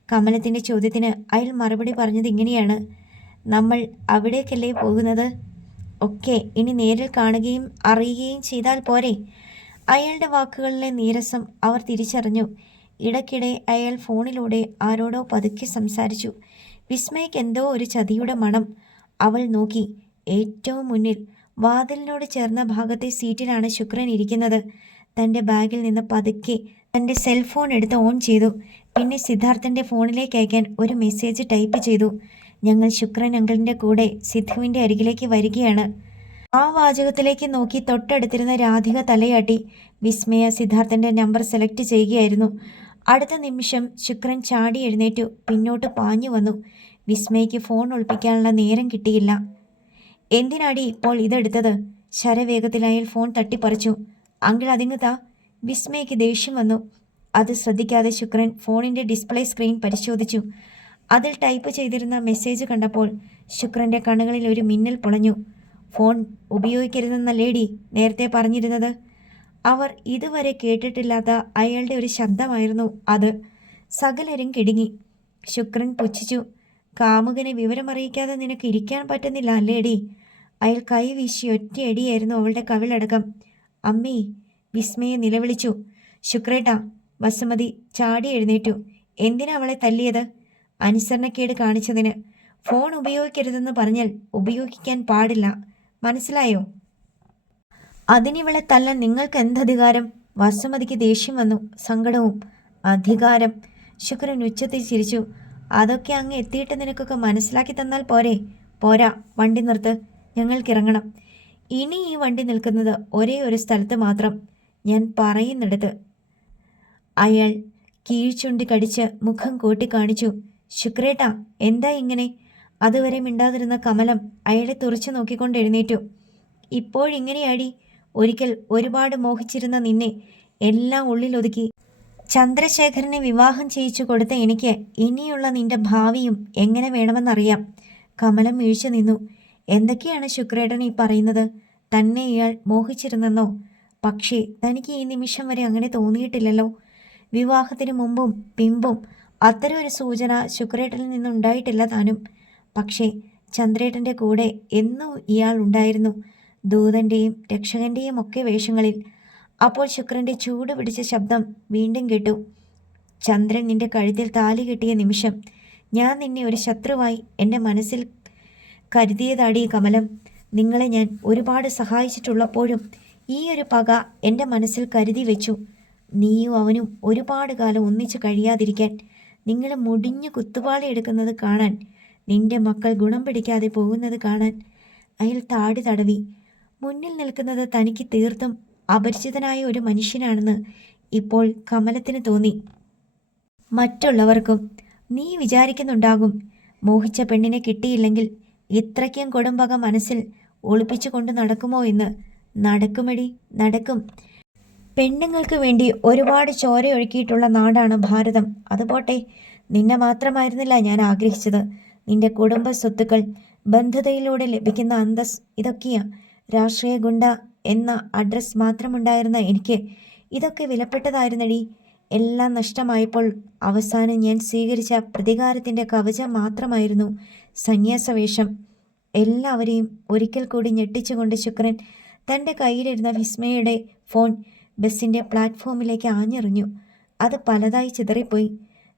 കമലത്തിൻ്റെ ചോദ്യത്തിന് അയാൾ മറുപടി പറഞ്ഞത് ഇങ്ങനെയാണ്, നമ്മൾ അവിടേക്കല്ലേ പോകുന്നത്? ഒക്കെ ഇനി നേരിൽ കാണുകയും അറിയുകയും ചെയ്താൽ പോരെ? അയാളുടെ വാക്കുകളിലെ നീരസം അവർ തിരിച്ചറിഞ്ഞു. ഇടയ്ക്കിടെ അയാൾ ഫോണിലൂടെ ആരോടോ പതുക്കെ സംസാരിച്ചു. വിസ്മയ്ക്ക് എന്തോ ഒരു ചതിയുടെ മണം. അവൾ നോക്കി. ഏറ്റവും മുന്നിൽ വാതിലിനോട് ചേർന്ന ഭാഗത്തെ സീറ്റിലാണ് ശുക്രൻ ഇരിക്കുന്നത്. തൻ്റെ ബാഗിൽ നിന്ന് പതുക്കെ തൻ്റെ സെൽഫോൺ എടുത്ത് ഓൺ ചെയ്തു. പിന്നെ സിദ്ധാർത്ഥൻ്റെ ഫോണിലേക്ക് അയക്കാൻ ഒരു മെസ്സേജ് ടൈപ്പ് ചെയ്തു. ഞങ്ങൾ ശുക്രൻ അങ്കിളിൻ്റെ കൂടെ സിദ്ധുവിൻ്റെ അരികിലേക്ക് വരികയാണ്. ആ വാചകത്തിലേക്ക് നോക്കി തൊട്ടടുത്തിരുന്ന രാധിക തലയാട്ടി. വിസ്മയ സിദ്ധാർത്ഥൻ്റെ നമ്പർ സെലക്ട് ചെയ്യുകയായിരുന്നു. അടുത്ത നിമിഷം ശുക്രൻ ചാടി എഴുന്നേറ്റു പിന്നോട്ട് പാഞ്ഞു വന്നു. വിസ്മയ്ക്ക് ഫോൺ ഒളിപ്പിക്കാനുള്ള നേരം കിട്ടിയില്ല. എന്തിനാടി ഇപ്പോൾ ഇതെടുത്തത്? ശരവേഗത്തിൽ അയാൾ ഫോൺ തട്ടിപ്പറിച്ചു. അങ്കിൾ അതിങ്ങ് താ. വിസ്മയ്ക്ക് ദേഷ്യം വന്നു. അത് ശ്രദ്ധിക്കാതെ ശുക്രൻ ഫോണിൻ്റെ ഡിസ്പ്ലേ സ്ക്രീൻ പരിശോധിച്ചു. അതിൽ ടൈപ്പ് ചെയ്തിരുന്ന മെസ്സേജ് കണ്ടപ്പോൾ ശുക്രൻ്റെ കണ്ണുകളിൽ ഒരു മിന്നൽ പൊളഞ്ഞു. ഫോൺ ഉപയോഗിക്കരുതെന്നല്ലേടി നേരത്തെ പറഞ്ഞിരുന്നത്? അവർ ഇതുവരെ കേട്ടിട്ടില്ലാത്ത അയാളുടെ ഒരു ശബ്ദമായിരുന്നു അത്. സകലരും കിടുങ്ങി. ശുക്രൻ പുച്ഛിച്ചു. കാമുകനെ വിവരമറിയിക്കാതെ നിനക്ക് ഇരിക്കാൻ പറ്റുന്നില്ല അല്ലേടി? അയാൾ കൈ വീശി ഒറ്റയടിയായിരുന്നു അവളുടെ കവിളടക്കം. അമ്മേ, വിസ്മയെ നിലവിളിച്ചു. ശുക്രേട്ടാ. വസുമതി ചാടി എഴുന്നേറ്റു. എന്തിനാ അവളെ തല്ലിയത്? അനുസരണക്കേട് കാണിച്ചതിന്. ഫോൺ ഉപയോഗിക്കരുതെന്ന് പറഞ്ഞാൽ ഉപയോഗിക്കാൻ പാടില്ല, മനസ്സിലായോ? അതിനിവളെ തല്ലാൻ നിങ്ങൾക്ക് എന്തധികാരം? വസുമതിക്ക് ദേഷ്യം വന്നു, സങ്കടവും. അധികാരം? ശുക്രൻ ഉച്ചത്തിൽ ചിരിച്ചു. അതൊക്കെ അങ്ങ് എത്തിയിട്ട് നിനക്കൊക്കെ മനസ്സിലാക്കി തന്നാൽ പോരെ? പോരാ, വണ്ടി നിർത്ത്, ഞങ്ങൾക്കിറങ്ങണം. ഇനി ഈ വണ്ടി നിൽക്കുന്നത് ഒരേ ഒരു സ്ഥലത്ത് മാത്രം, ഞാൻ പറയുന്നിടത്ത്. അയാൾ കീഴ്ചുണ്ടി കടിച്ച് മുഖം കൂട്ടി കാണിച്ചു. ശുക്രേട്ടാ, എന്താ ഇങ്ങനെ? അതുവരെ മിണ്ടാതിരുന്ന കമലം അയാളെ തുറച്ചു നോക്കിക്കൊണ്ട് എഴുന്നേറ്റു. ഇപ്പോഴിങ്ങനെയാടി, ഒരിക്കൽ ഒരുപാട് മോഹിച്ചിരുന്ന നിന്നെ എല്ലാം ഉള്ളിലൊതുക്കി ചന്ദ്രശേഖരനെ വിവാഹം ചെയ്യിച്ചു കൊടുത്ത എനിക്ക് ഇനിയുള്ള നിന്റെ ഭാവിയും എങ്ങനെ വേണമെന്നറിയാം. കമലം വീഴ്ച നിന്നു. എന്തൊക്കെയാണ് ശുക്രേട്ടൻ ഈ പറയുന്നത്? തന്നെ ഇയാൾ മോഹിച്ചിരുന്നെന്നോ? പക്ഷേ തനിക്ക് ഈ നിമിഷം വരെ അങ്ങനെ തോന്നിയിട്ടില്ലല്ലോ. വിവാഹത്തിന് മുമ്പും പിമ്പും അത്തരം ഒരു സൂചന ശുക്രേട്ടനിൽ നിന്നുണ്ടായിട്ടില്ല താനും. പക്ഷേ ചന്ദ്രേട്ടൻ്റെ കൂടെ എന്നും ഇയാൾ ഉണ്ടായിരുന്നു, ദൂതൻ്റെയും രക്ഷകൻ്റെയും ഒക്കെ വേഷങ്ങളിൽ. അപ്പോൾ ശുക്രൻ്റെ ചൂട് പിടിച്ച ശബ്ദം വീണ്ടും കേട്ടു. ചന്ദ്രൻ നിന്റെ കഴുത്തിൽ താലി കെട്ടിയ നിമിഷം ഞാൻ നിന്നെ ഒരു ശത്രുവായി എൻ്റെ മനസ്സിൽ കരുതിയതാടി കമലം. നിങ്ങളെ ഞാൻ ഒരുപാട് സഹായിച്ചിട്ടുള്ളപ്പോഴും ഈ ഒരു പക എൻ്റെ മനസ്സിൽ കരുതി വെച്ചു. നീയും അവനും ഒരുപാട് കാലം ഒന്നിച്ചു കഴിയാതിരിക്കാൻ, നിങ്ങൾ മുടിഞ്ഞു കുത്തുപാളി എടുക്കുന്നത് കാണാൻ, നിന്റെ മക്കൾ ഗുണം പിടിക്കാതെ പോകുന്നത് കാണാൻ. അയാൾ താടി തടവി. മുന്നിൽ നിൽക്കുന്നത് തനിക്ക് തീർത്തും അപരിചിതനായ ഒരു മനുഷ്യനാണെന്ന് ഇപ്പോൾ കമലത്തിന് തോന്നി. മറ്റുള്ളവർക്കും. നീ വിചാരിക്കുന്നുണ്ടാകും, മോഹിച്ച പെണ്ണിനെ കിട്ടിയില്ലെങ്കിൽ ഇത്രയ്ക്കും കൊടുമ്പക മനസ്സിൽ ഒളിപ്പിച്ചു കൊണ്ട് നടക്കുമോ എന്ന്. നടക്കുമെടി, നടക്കും. പെണ്ണുങ്ങൾക്ക് വേണ്ടി ഒരുപാട് ചോരയൊഴുക്കിയിട്ടുള്ള നാടാണ് ഭാരതം. അതുപോട്ടെ, നിന്നെ മാത്രമായിരുന്നില്ല ഞാൻ ആഗ്രഹിച്ചത്. നിന്റെ കുടുംബ സ്വത്തുക്കൾ, ബന്ധതയിലൂടെ ലഭിക്കുന്ന അന്തസ്, ഇതൊക്കെയാ. രാഷ്ട്രീയ ഗുണ്ട എന്ന അഡ്രസ് മാത്രമുണ്ടായിരുന്ന എനിക്ക് ഇതൊക്കെ വിലപ്പെട്ടതായിരുന്നടി. എല്ലാം നഷ്ടമായപ്പോൾ അവസാനം ഞാൻ സ്വീകരിച്ച പ്രതികാരത്തിൻ്റെ കവചം മാത്രമായിരുന്നു സന്യാസവേഷം. എല്ലാവരെയും ഒരിക്കൽ കൂടി ഞെട്ടിച്ചുകൊണ്ട് ശുക്രൻ തൻ്റെ കയ്യിലിരുന്ന വിസ്മയുടെ ഫോൺ ബസ്സിൻ്റെ പ്ലാറ്റ്ഫോമിലേക്ക് ആഞ്ഞെറിഞ്ഞു. അത് പലതായി ചിതറിപ്പോയി.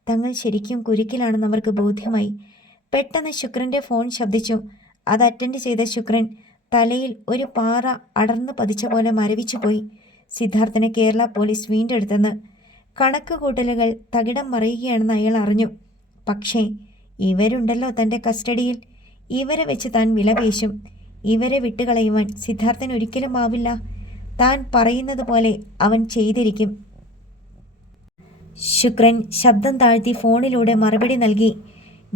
തങ്ങൾ ശരിക്കും കുരുക്കിലാണെന്ന് അവർക്ക് ബോധ്യമായി. പെട്ടെന്ന് ശുക്രൻ്റെ ഫോൺ ശബ്ദിച്ചു. അത് അറ്റൻഡ് ചെയ്ത ശുക്രൻ തലയിൽ ഒരു പാറ അടർന്നു പതിച്ച പോലെ മരവിച്ചുപോയി. സിദ്ധാർത്ഥനെ കേരള പോലീസ് വീണ്ടെടുത്തെന്ന്. കണക്ക് കൂട്ടലുകൾ തകിടം മറിയുകയാണെന്ന് അയാൾ അറിഞ്ഞു. പക്ഷേ ഇവരുണ്ടല്ലോ തൻ്റെ കസ്റ്റഡിയിൽ, ഇവരെ വെച്ച് താൻ വിലപേശും. ഇവരെ വിട്ടുകളയുവാൻ സിദ്ധാർത്ഥൻ ഒരിക്കലും ആവില്ല. താൻ പറയുന്നത് പോലെ അവൻ ചെയ്തിരിക്കും. ശുക്രൻ ശബ്ദം താഴ്ത്തി ഫോണിലൂടെ മറുപടി നൽകി.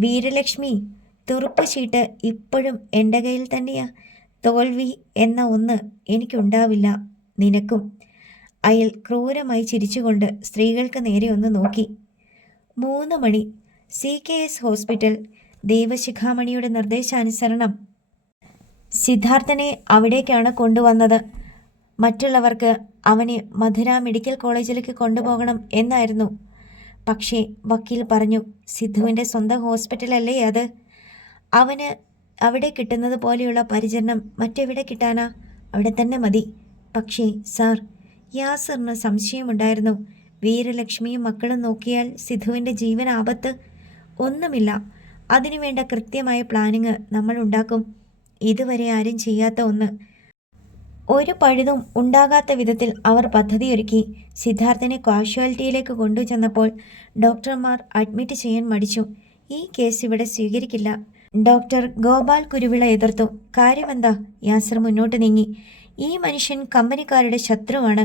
വീരലക്ഷ്മി, തുറുപ്പ് ചീട്ട് ഇപ്പോഴും എൻ്റെ കയ്യിൽ തന്നെയാ. തോൽവി എന്ന ഒന്ന് എനിക്കുണ്ടാവില്ല, നിനക്കും. അയാൾ ക്രൂരമായി ചിരിച്ചുകൊണ്ട് സ്ത്രീകൾക്ക് നേരെ ഒന്ന് നോക്കി. 3 മണി. CKS hospital. ദേവശിഖാമണിയുടെ നിർദ്ദേശാനുസരണം സിദ്ധാർത്ഥനെ അവിടേക്കാണ് കൊണ്ടുവന്നത്. മറ്റുള്ളവർക്ക് അവനെ മധുര മെഡിക്കൽ കോളേജിലേക്ക് കൊണ്ടുപോകണം എന്നായിരുന്നു. പക്ഷേ വക്കീൽ പറഞ്ഞു, സിദ്ധുവിൻ്റെ സ്വന്തം ഹോസ്പിറ്റലല്ലേ അത്. അവന് അവിടെ കിട്ടുന്നത് പോലെയുള്ള പരിചരണം മറ്റെവിടെ കിട്ടാനാ? അവിടെ തന്നെ മതി. പക്ഷേ സാർ, യാസറിന് സംശയമുണ്ടായിരുന്നു. വീരലക്ഷ്മിയും മക്കളും നോക്കിയാൽ സിദ്ധുവിൻ്റെ ജീവൻ ആപത്ത്. ഒന്നുമില്ല, അതിനുവേണ്ട കൃത്യമായ പ്ലാനിങ് നമ്മൾ ഉണ്ടാക്കും. ഇതുവരെ ആരും ചെയ്യാത്ത ഒന്ന്. ഒരു പഴുതും ഉണ്ടാകാത്ത വിധത്തിൽ അവർ പദ്ധതിയൊരുക്കി. സിദ്ധാർത്ഥനെ കാഷ്വാലിറ്റിയിലേക്ക് കൊണ്ടുചെന്നപ്പോൾ ഡോക്ടർമാർ അഡ്മിറ്റ് ചെയ്യാൻ മടിച്ചു. ഈ കേസ് ഇവിടെ സ്വീകരിക്കില്ല. ഡോക്ടർ ഗോപാൽ കുരുവിള എതിർത്തു. കാര്യമെന്താ? യാസർ മുന്നോട്ട് നീങ്ങി. ഈ മനുഷ്യൻ കമ്പനിക്കാരുടെ ശത്രുവാണ്.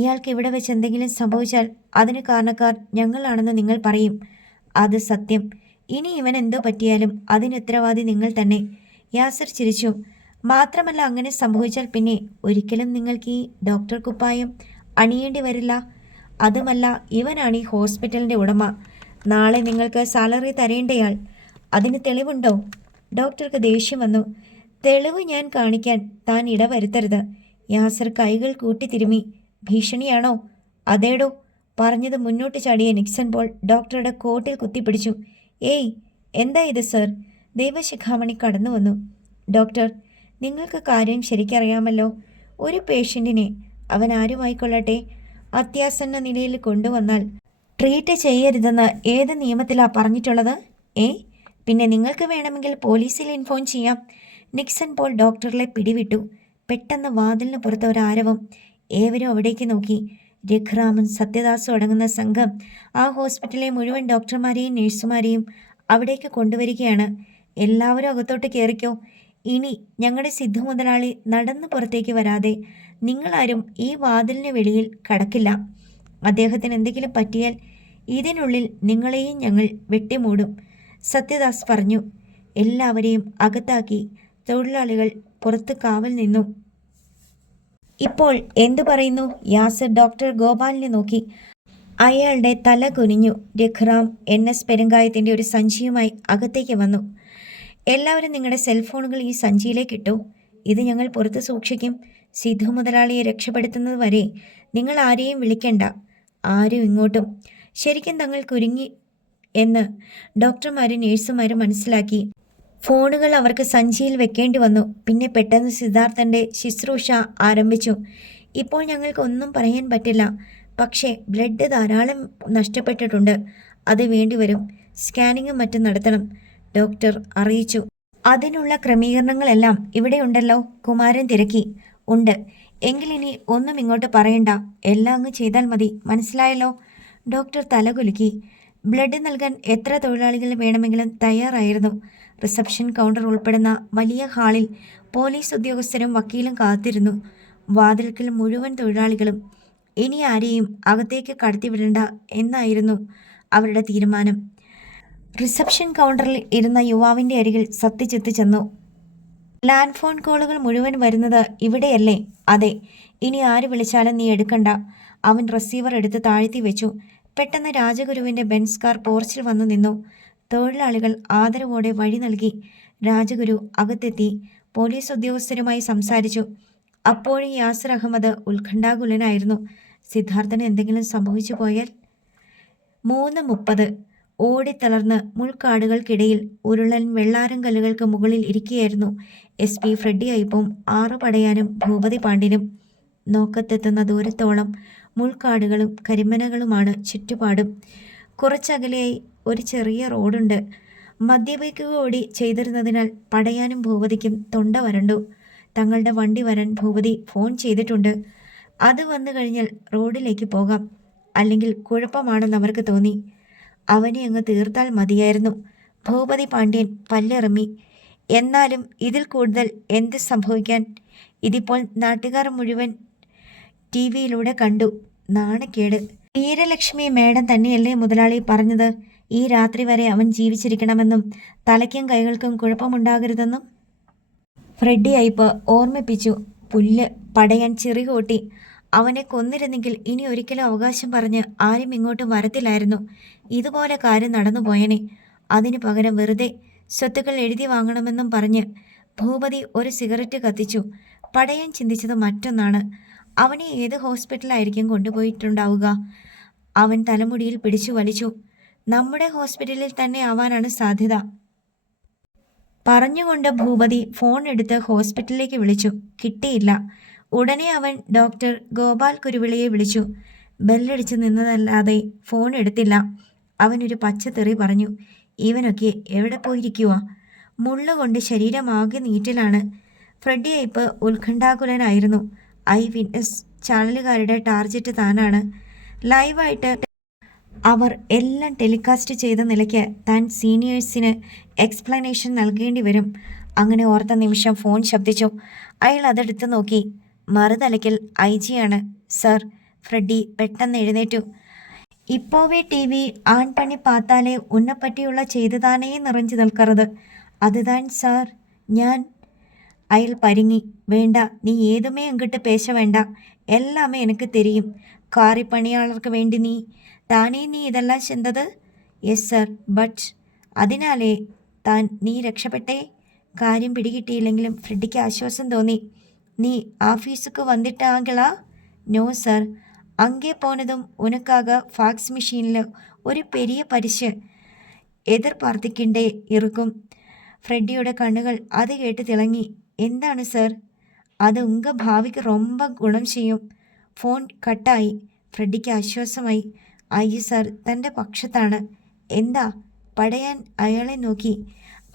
ഇയാൾക്ക് ഇവിടെ വെച്ച് എന്തെങ്കിലും സംഭവിച്ചാൽ അതിന് കാരണക്കാർ ഞങ്ങളാണെന്ന് നിങ്ങൾ പറയും. അത് സത്യം. ഇനി ഇവൻ എന്തോ പറ്റിയാലും അതിന് ഉത്തരവാദി നിങ്ങൾ തന്നെ. യാസർ ചിരിച്ചു. മാത്രമല്ല, അങ്ങനെ സംഭവിച്ചാൽ പിന്നെ ഒരിക്കലും നിങ്ങൾക്ക് ഈ ഡോക്ടർ കുപ്പായം അണിയേണ്ടി വരില്ല. അതുമല്ല, ഇവനാണ് ഈ ഹോസ്പിറ്റലിൻ്റെ ഉടമ. നാളെ നിങ്ങൾക്ക് സാലറി തരേണ്ടയാൾ. അതിന് തെളിവുണ്ടോ? ഡോക്ടർക്ക് ദേഷ്യം വന്നു. തെളിവ് ഞാൻ കാണിക്കാൻ താൻ ഇടവരുത്തരുത്. യാസർ കൈകൾ കൂട്ടിത്തിരുമി. ഭീഷണിയാണോ? അതേടോ. പറഞ്ഞത് മുന്നോട്ട് ചാടിയ നിക്സൺ പോൾ ഡോക്ടറുടെ കോട്ടിൽ കുത്തിപ്പിടിച്ചു. ഏയ്, എന്താ ഇത് സർ? ദേവശിഖാമണി കടന്നു വന്നു. ഡോക്ടർ, നിങ്ങൾക്ക് കാര്യം ശരിക്കറിയാമല്ലോ. ഒരു പേഷ്യൻറ്റിനെ, അവൻ ആരുമായിക്കൊള്ളട്ടെ, അത്യാസന്ന നിലയിൽ കൊണ്ടുവന്നാൽ ട്രീറ്റ് ചെയ്യരുതെന്ന് ഏത് നിയമത്തിലാണ് പറഞ്ഞിട്ടുള്ളത്? പിന്നെ നിങ്ങൾക്ക് വേണമെങ്കിൽ പോലീസിൽ ഇൻഫോം ചെയ്യാം. നിക്സൺ പോൾ ഡോക്ടറിനെ പിടിവിട്ടു. പെട്ടെന്ന് വാതിലിന് പുറത്ത് ഒരാരവം. ഏവരും അവിടേക്ക് നോക്കി. രഘുറാമും സത്യദാസും അടങ്ങുന്ന സംഘം ആ ഹോസ്പിറ്റലിലെ മുഴുവൻ ഡോക്ടർമാരെയും നഴ്സുമാരെയും അവിടേക്ക് കൊണ്ടുവരികയാണ്. എല്ലാവരും അകത്തോട്ട് കയറിക്കോ. ഇനി ഞങ്ങളുടെ സിദ്ധു മുതലാളി നടന്ന് പുറത്തേക്ക് വരാതെ നിങ്ങളാരും ഈ വാതിലിന് വെളിയിൽ കടക്കില്ല. അദ്ദേഹത്തിന് എന്തെങ്കിലും പറ്റിയാൽ ഇതിനുള്ളിൽ നിങ്ങളെയും ഞങ്ങൾ വെട്ടിമൂടും, സത്യദാസ് പറഞ്ഞു. എല്ലാവരെയും അകത്താക്കി തൊഴിലാളികൾ പുറത്ത് കാവൽ നിന്നു. ഇപ്പോൾ എന്തു പറയുന്നു? യാസിർ ഡോക്ടർ ഗോപാലിനെ നോക്കി. അയാളുടെ തല കുനിഞ്ഞു. രഘുറാം NS പെരുങ്കായത്തിൻ്റെ ഒരു സഞ്ചിയുമായി അകത്തേക്ക് വന്നു. എല്ലാവരും നിങ്ങളുടെ സെൽഫോണുകൾ ഈ സഞ്ചിയിലേക്ക് ഇട്ടു. ഇത് ഞങ്ങൾ പുറത്ത് സൂക്ഷിക്കും. സിദ്ധു മുതലാളിയെ രക്ഷപ്പെടുത്തുന്നത് വരെ നിങ്ങൾ ആരെയും വിളിക്കണ്ട. ആരും ഇങ്ങോട്ടും. ശരിക്കും തങ്ങൾ കുരുങ്ങി എന്ന് ഡോക്ടർമാരും നേഴ്സുമാരും മനസ്സിലാക്കി. ഫോണുകൾ അവർക്ക് സഞ്ചിയിൽ വെക്കേണ്ടി വന്നു. പിന്നെ പെട്ടെന്ന് സിദ്ധാർത്ഥൻ്റെ ശുശ്രൂഷ ആരംഭിച്ചു. ഇപ്പോൾ ഞങ്ങൾക്ക് ഒന്നും പറയാൻ പറ്റില്ല. പക്ഷേ ബ്ലഡ് ധാരാളം നഷ്ടപ്പെട്ടിട്ടുണ്ട്. അത് വേണ്ടിവരും. സ്കാനിങ്ങും മറ്റും നടത്തണം, ഡോക്ടർ അറിയിച്ചു. അതിനുള്ള ക്രമീകരണങ്ങളെല്ലാം ഇവിടെയുണ്ടല്ലോ? കുമാരൻ തിരക്കി. ഉണ്ട്. എങ്കിലിനി ഒന്നും ഇങ്ങോട്ട് പറയണ്ട. എല്ലാം അങ്ങ് ചെയ്താൽ മതി. മനസ്സിലായല്ലോ? ഡോക്ടർ തലകുലുക്കി. ബ്ലഡ് നൽകാൻ എത്ര തൊഴിലാളികൾ വേണമെങ്കിലും തയ്യാറായിരുന്നു. റിസപ്ഷൻ കൗണ്ടർ ഉൾപ്പെടുന്ന വലിയ ഹാളിൽ പോലീസ് ഉദ്യോഗസ്ഥരും വക്കീലും കാത്തിരുന്നു. വാതിൽക്കൽ മുഴുവൻ തൊഴിലാളികളും. ഇനി ആരെയും അകത്തേക്ക് കടത്തിവിടണ്ട എന്നായിരുന്നു അവരുടെ തീരുമാനം. റിസപ്ഷൻ കൗണ്ടറിൽ ഇരുന്ന യുവാവിൻ്റെ അരികിൽ സത്യജിത്ത് ചെന്നു. ലാൻഡ് ഫോൺ കോളുകൾ മുഴുവൻ വരുന്നത് ഇവിടെയല്ലേ? അതെ. ഇനി ആര് വിളിച്ചാലും നീ എടുക്കണ്ട. അവൻ റിസീവർ എടുത്ത് താഴ്ത്തി വെച്ചു. പെട്ടെന്ന് രാജഗുരുവിൻ്റെ ബെൻസ് കാർ പോർച്ചിൽ വന്നു നിന്നു. തൊഴിലാളികൾ ആദരവോടെ വഴി നൽകി. രാജഗുരു അകത്തെത്തി പോലീസ് ഉദ്യോഗസ്ഥരുമായി സംസാരിച്ചു. അപ്പോഴും യാസിർ അഹമ്മദ് ഉത്കണ്ഠാകുലനായിരുന്നു. സിദ്ധാർത്ഥന് എന്തെങ്കിലും സംഭവിച്ചു പോയാൽ? 3:30. ഓടിത്തളർന്ന് മുൾക്കാടുകൾക്കിടയിൽ ഉരുളൻ വെള്ളാരം കല്ലുകൾക്ക് മുകളിൽ ഇരിക്കുകയായിരുന്നു SP ഫ്രെഡി അയ്യപ്പും 6 പടയാനും ഭൂപതി പാണ്ഡ്യനും. നോക്കത്തെത്തുന്ന ദൂരത്തോളം മുൾക്കാടുകളും കരിമനകളുമാണ് ചുറ്റുപാടും. കുറച്ചകലെയായി ഒരു ചെറിയ റോഡുണ്ട്. മദ്യപിക്കുകയോടി ചെയ്തിരുന്നതിനാൽ പടയാനും ഭൂപതിക്കും തൊണ്ട വരണ്ടു. തങ്ങളുടെ വണ്ടി വരാൻ ഭൂപതി ഫോൺ ചെയ്തിട്ടുണ്ട്. അത് വന്നു കഴിഞ്ഞാൽ റോഡിലേക്ക് പോകാം. അല്ലെങ്കിൽ കുഴപ്പമാണെന്ന് അവർക്ക് തോന്നി. അവനെ അങ്ങ് തീർത്താൽ മതിയായിരുന്നു. ഭൂപതി പാണ്ഡ്യൻ പല്ലെറിഞ്ഞി. എന്നാലും ഇതിൽ കൂടുതൽ എന്ത് സംഭവിക്കാൻ? ഇതിപ്പോൾ നാട്ടുകാർ മുഴുവൻ TV-യിലൂടെ കണ്ടു. നാണക്കേട്. വീരലക്ഷ്മി മേഡം തന്നെയല്ലേ മുതലാളി പറഞ്ഞത്? ഈ രാത്രി വരെ അവൻ ജീവിച്ചിരിക്കണമെന്നും തലയ്ക്കും കൈകൾക്കും കുഴപ്പമുണ്ടാകരുതെന്നും ഫ്രെഡി അയ്യപ്പ് ഓർമ്മിപ്പിച്ചു. പുല്ല്. പടയാൻ ചിറികൂട്ടി. അവനെ കൊന്നിരുന്നെങ്കിൽ ഇനി ഒരിക്കലും അവകാശം പറഞ്ഞ് ആരും ഇങ്ങോട്ടും വരത്തില്ലായിരുന്നു. ഇതുപോലെ കാര്യം നടന്നു പോയനെ. അതിനു പകരം വെറുതെ സ്വത്തുക്കൾ എഴുതി വാങ്ങണമെന്നും പറഞ്ഞ് ഭൂപതി ഒരു സിഗരറ്റ് കത്തിച്ചു. പടയാൻ ചിന്തിച്ചത് മറ്റൊന്നാണ്. അവനെ ഏത് ഹോസ്പിറ്റലായിരിക്കും കൊണ്ടുപോയിട്ടുണ്ടാവുക? അവൻ തലമുടിയിൽ പിടിച്ചു വലിച്ചു. നമ്മുടെ ഹോസ്പിറ്റലിൽ തന്നെ ആവാനാണ് സാധ്യത. പറഞ്ഞുകൊണ്ട് ഭൂപതി ഫോൺ എടുത്ത് ഹോസ്പിറ്റലിലേക്ക് വിളിച്ചു. കിട്ടിയില്ല. ഉടനെ അവൻ ഡോക്ടർ ഗോപാൽ കുരുവിളയെ വിളിച്ചു. ബെല്ലടിച്ച് നിന്നതല്ലാതെ ഫോൺ എടുത്തില്ല. അവനൊരു പച്ചത്തെറി പറഞ്ഞു. ഇവനൊക്കെ എവിടെ പോയിരിക്കുക? മുള്ളുകൊണ്ട് ശരീരമാകെ നീറ്റലാണ്. ഫ്രെഡി അയ്യപ്പ് ഉത്കണ്ഠാകുലനായിരുന്നു. ഐ വിറ്റ്നസ് ചാനലുകാരുടെ ടാർജറ്റ് താനാണ്. ലൈവായിട്ട് അവർ എല്ലാം ടെലികാസ്റ്റ് ചെയ്ത നിലയ്ക്ക് താൻ സീനിയേഴ്സിന് എക്സ്പ്ലനേഷൻ നൽകേണ്ടി വരും. അങ്ങനെ ഓർത്ത നിമിഷം ഫോൺ ശബ്ദിച്ചു. അയാൾ അതെടുത്ത് നോക്കി. മറുതലയ്ക്കൽ IG ആണ്. സർ. ഫ്രെഡി പെട്ടെന്ന് എഴുന്നേറ്റു. ഇപ്പോവേ TV ആൺ പണി പാത്താലേ ഉന്നെപ്പറ്റിയുള്ള ചെയ്തുതാനേ നിറഞ്ഞു നിൽക്കരുത്. അതുതാൻ സാർ ഞാൻ. അയാൾ പരിങ്ങി. വേണ്ട, നീ ഏതുമേ എങ്കിട്ട് പേശ വേണ്ട. എല്ലാമേ എനിക്ക് തെരിയും. കാറിപ്പണിയാളർക്ക് വേണ്ടി നീ ഇതെല്ലാം ചെന്തത്? Yes sir. ബട്ട് അതിനാലേ നീ രക്ഷപ്പെട്ടേ? കാര്യം പിടികിട്ടിയില്ലെങ്കിലും ഫ്രെഡിക്ക് ആശ്വാസം തോന്നി. നീ ആഫീസുക്ക് വന്നിട്ടാകളാ? No sir. അങ്കേ പോനതും ഉനക്കാക ഫാക്സ് മെഷീനിൽ ഒരു പെരിയ പരിശ് എതിർപ്പാർത്തിക്കിണ്ടേ ഇറുക്കും. ഫ്രെഡിയുടെ കണ്ണുകൾ അത് കേട്ട് തിളങ്ങി. എന്താണ് സർ? അത് ഉങ്ക ഭാവിക്ക് റൊമ്പ ഗുണം ചെയ്യും. ഫോൺ കട്ടായി. ഫ്രെഡിക്ക് ആശ്വാസമായി. IG സർ തൻ്റെ പക്ഷത്താണ്. എന്താ? പടയാൻ അയാളെ നോക്കി.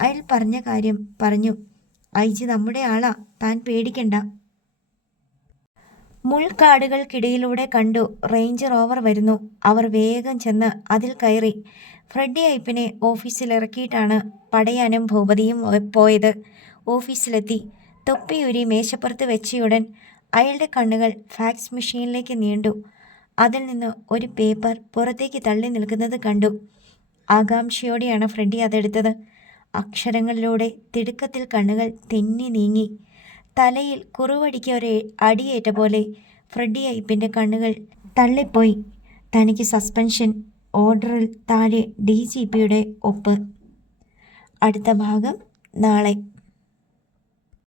അയാൾ പറഞ്ഞ കാര്യം പറഞ്ഞു. IG നമ്മുടെ ആളാ, താൻ പേടിക്കണ്ട. മുൾക്കാടുകൾക്കിടയിലൂടെ കണ്ടു റേഞ്ച് റോവർ വരുന്നു. അവർ വേഗം ചെന്ന് അതിൽ കയറി. ഫ്രെഡി അയ്യപ്പിനെ ഓഫീസിലിറക്കിയിട്ടാണ് പടയാനും ഭൂപതിയും പോയത്. ഓഫീസിലെത്തി തൊപ്പിയൂരി മേശപ്പുറത്ത് വെച്ചയുടൻ അയാളുടെ കണ്ണുകൾ ഫാക്സ് മെഷീനിലേക്ക് നീണ്ടു. അതിൽ നിന്ന് ഒരു പേപ്പർ പുറത്തേക്ക് തള്ളി നിൽക്കുന്നത് കണ്ടു. ആകാംക്ഷയോടെയാണ് ഫ്രെഡി അതെടുത്തത്. അക്ഷരങ്ങളിലൂടെ തിടുക്കത്തിൽ കണ്ണുകൾ തെന്നി നീങ്ങി. തലയിൽ കുറുവടിക്ക് ഒരു അടിയേറ്റ പോലെ ഫ്രെഡി അയ്യപ്പിൻ്റെ കണ്ണുകൾ തള്ളിപ്പോയി. തനിക്ക് സസ്പെൻഷൻ ഓർഡറിൽ താഴെ DGPയുടെ ഒപ്പ്. അടുത്ത ഭാഗം നാളെ.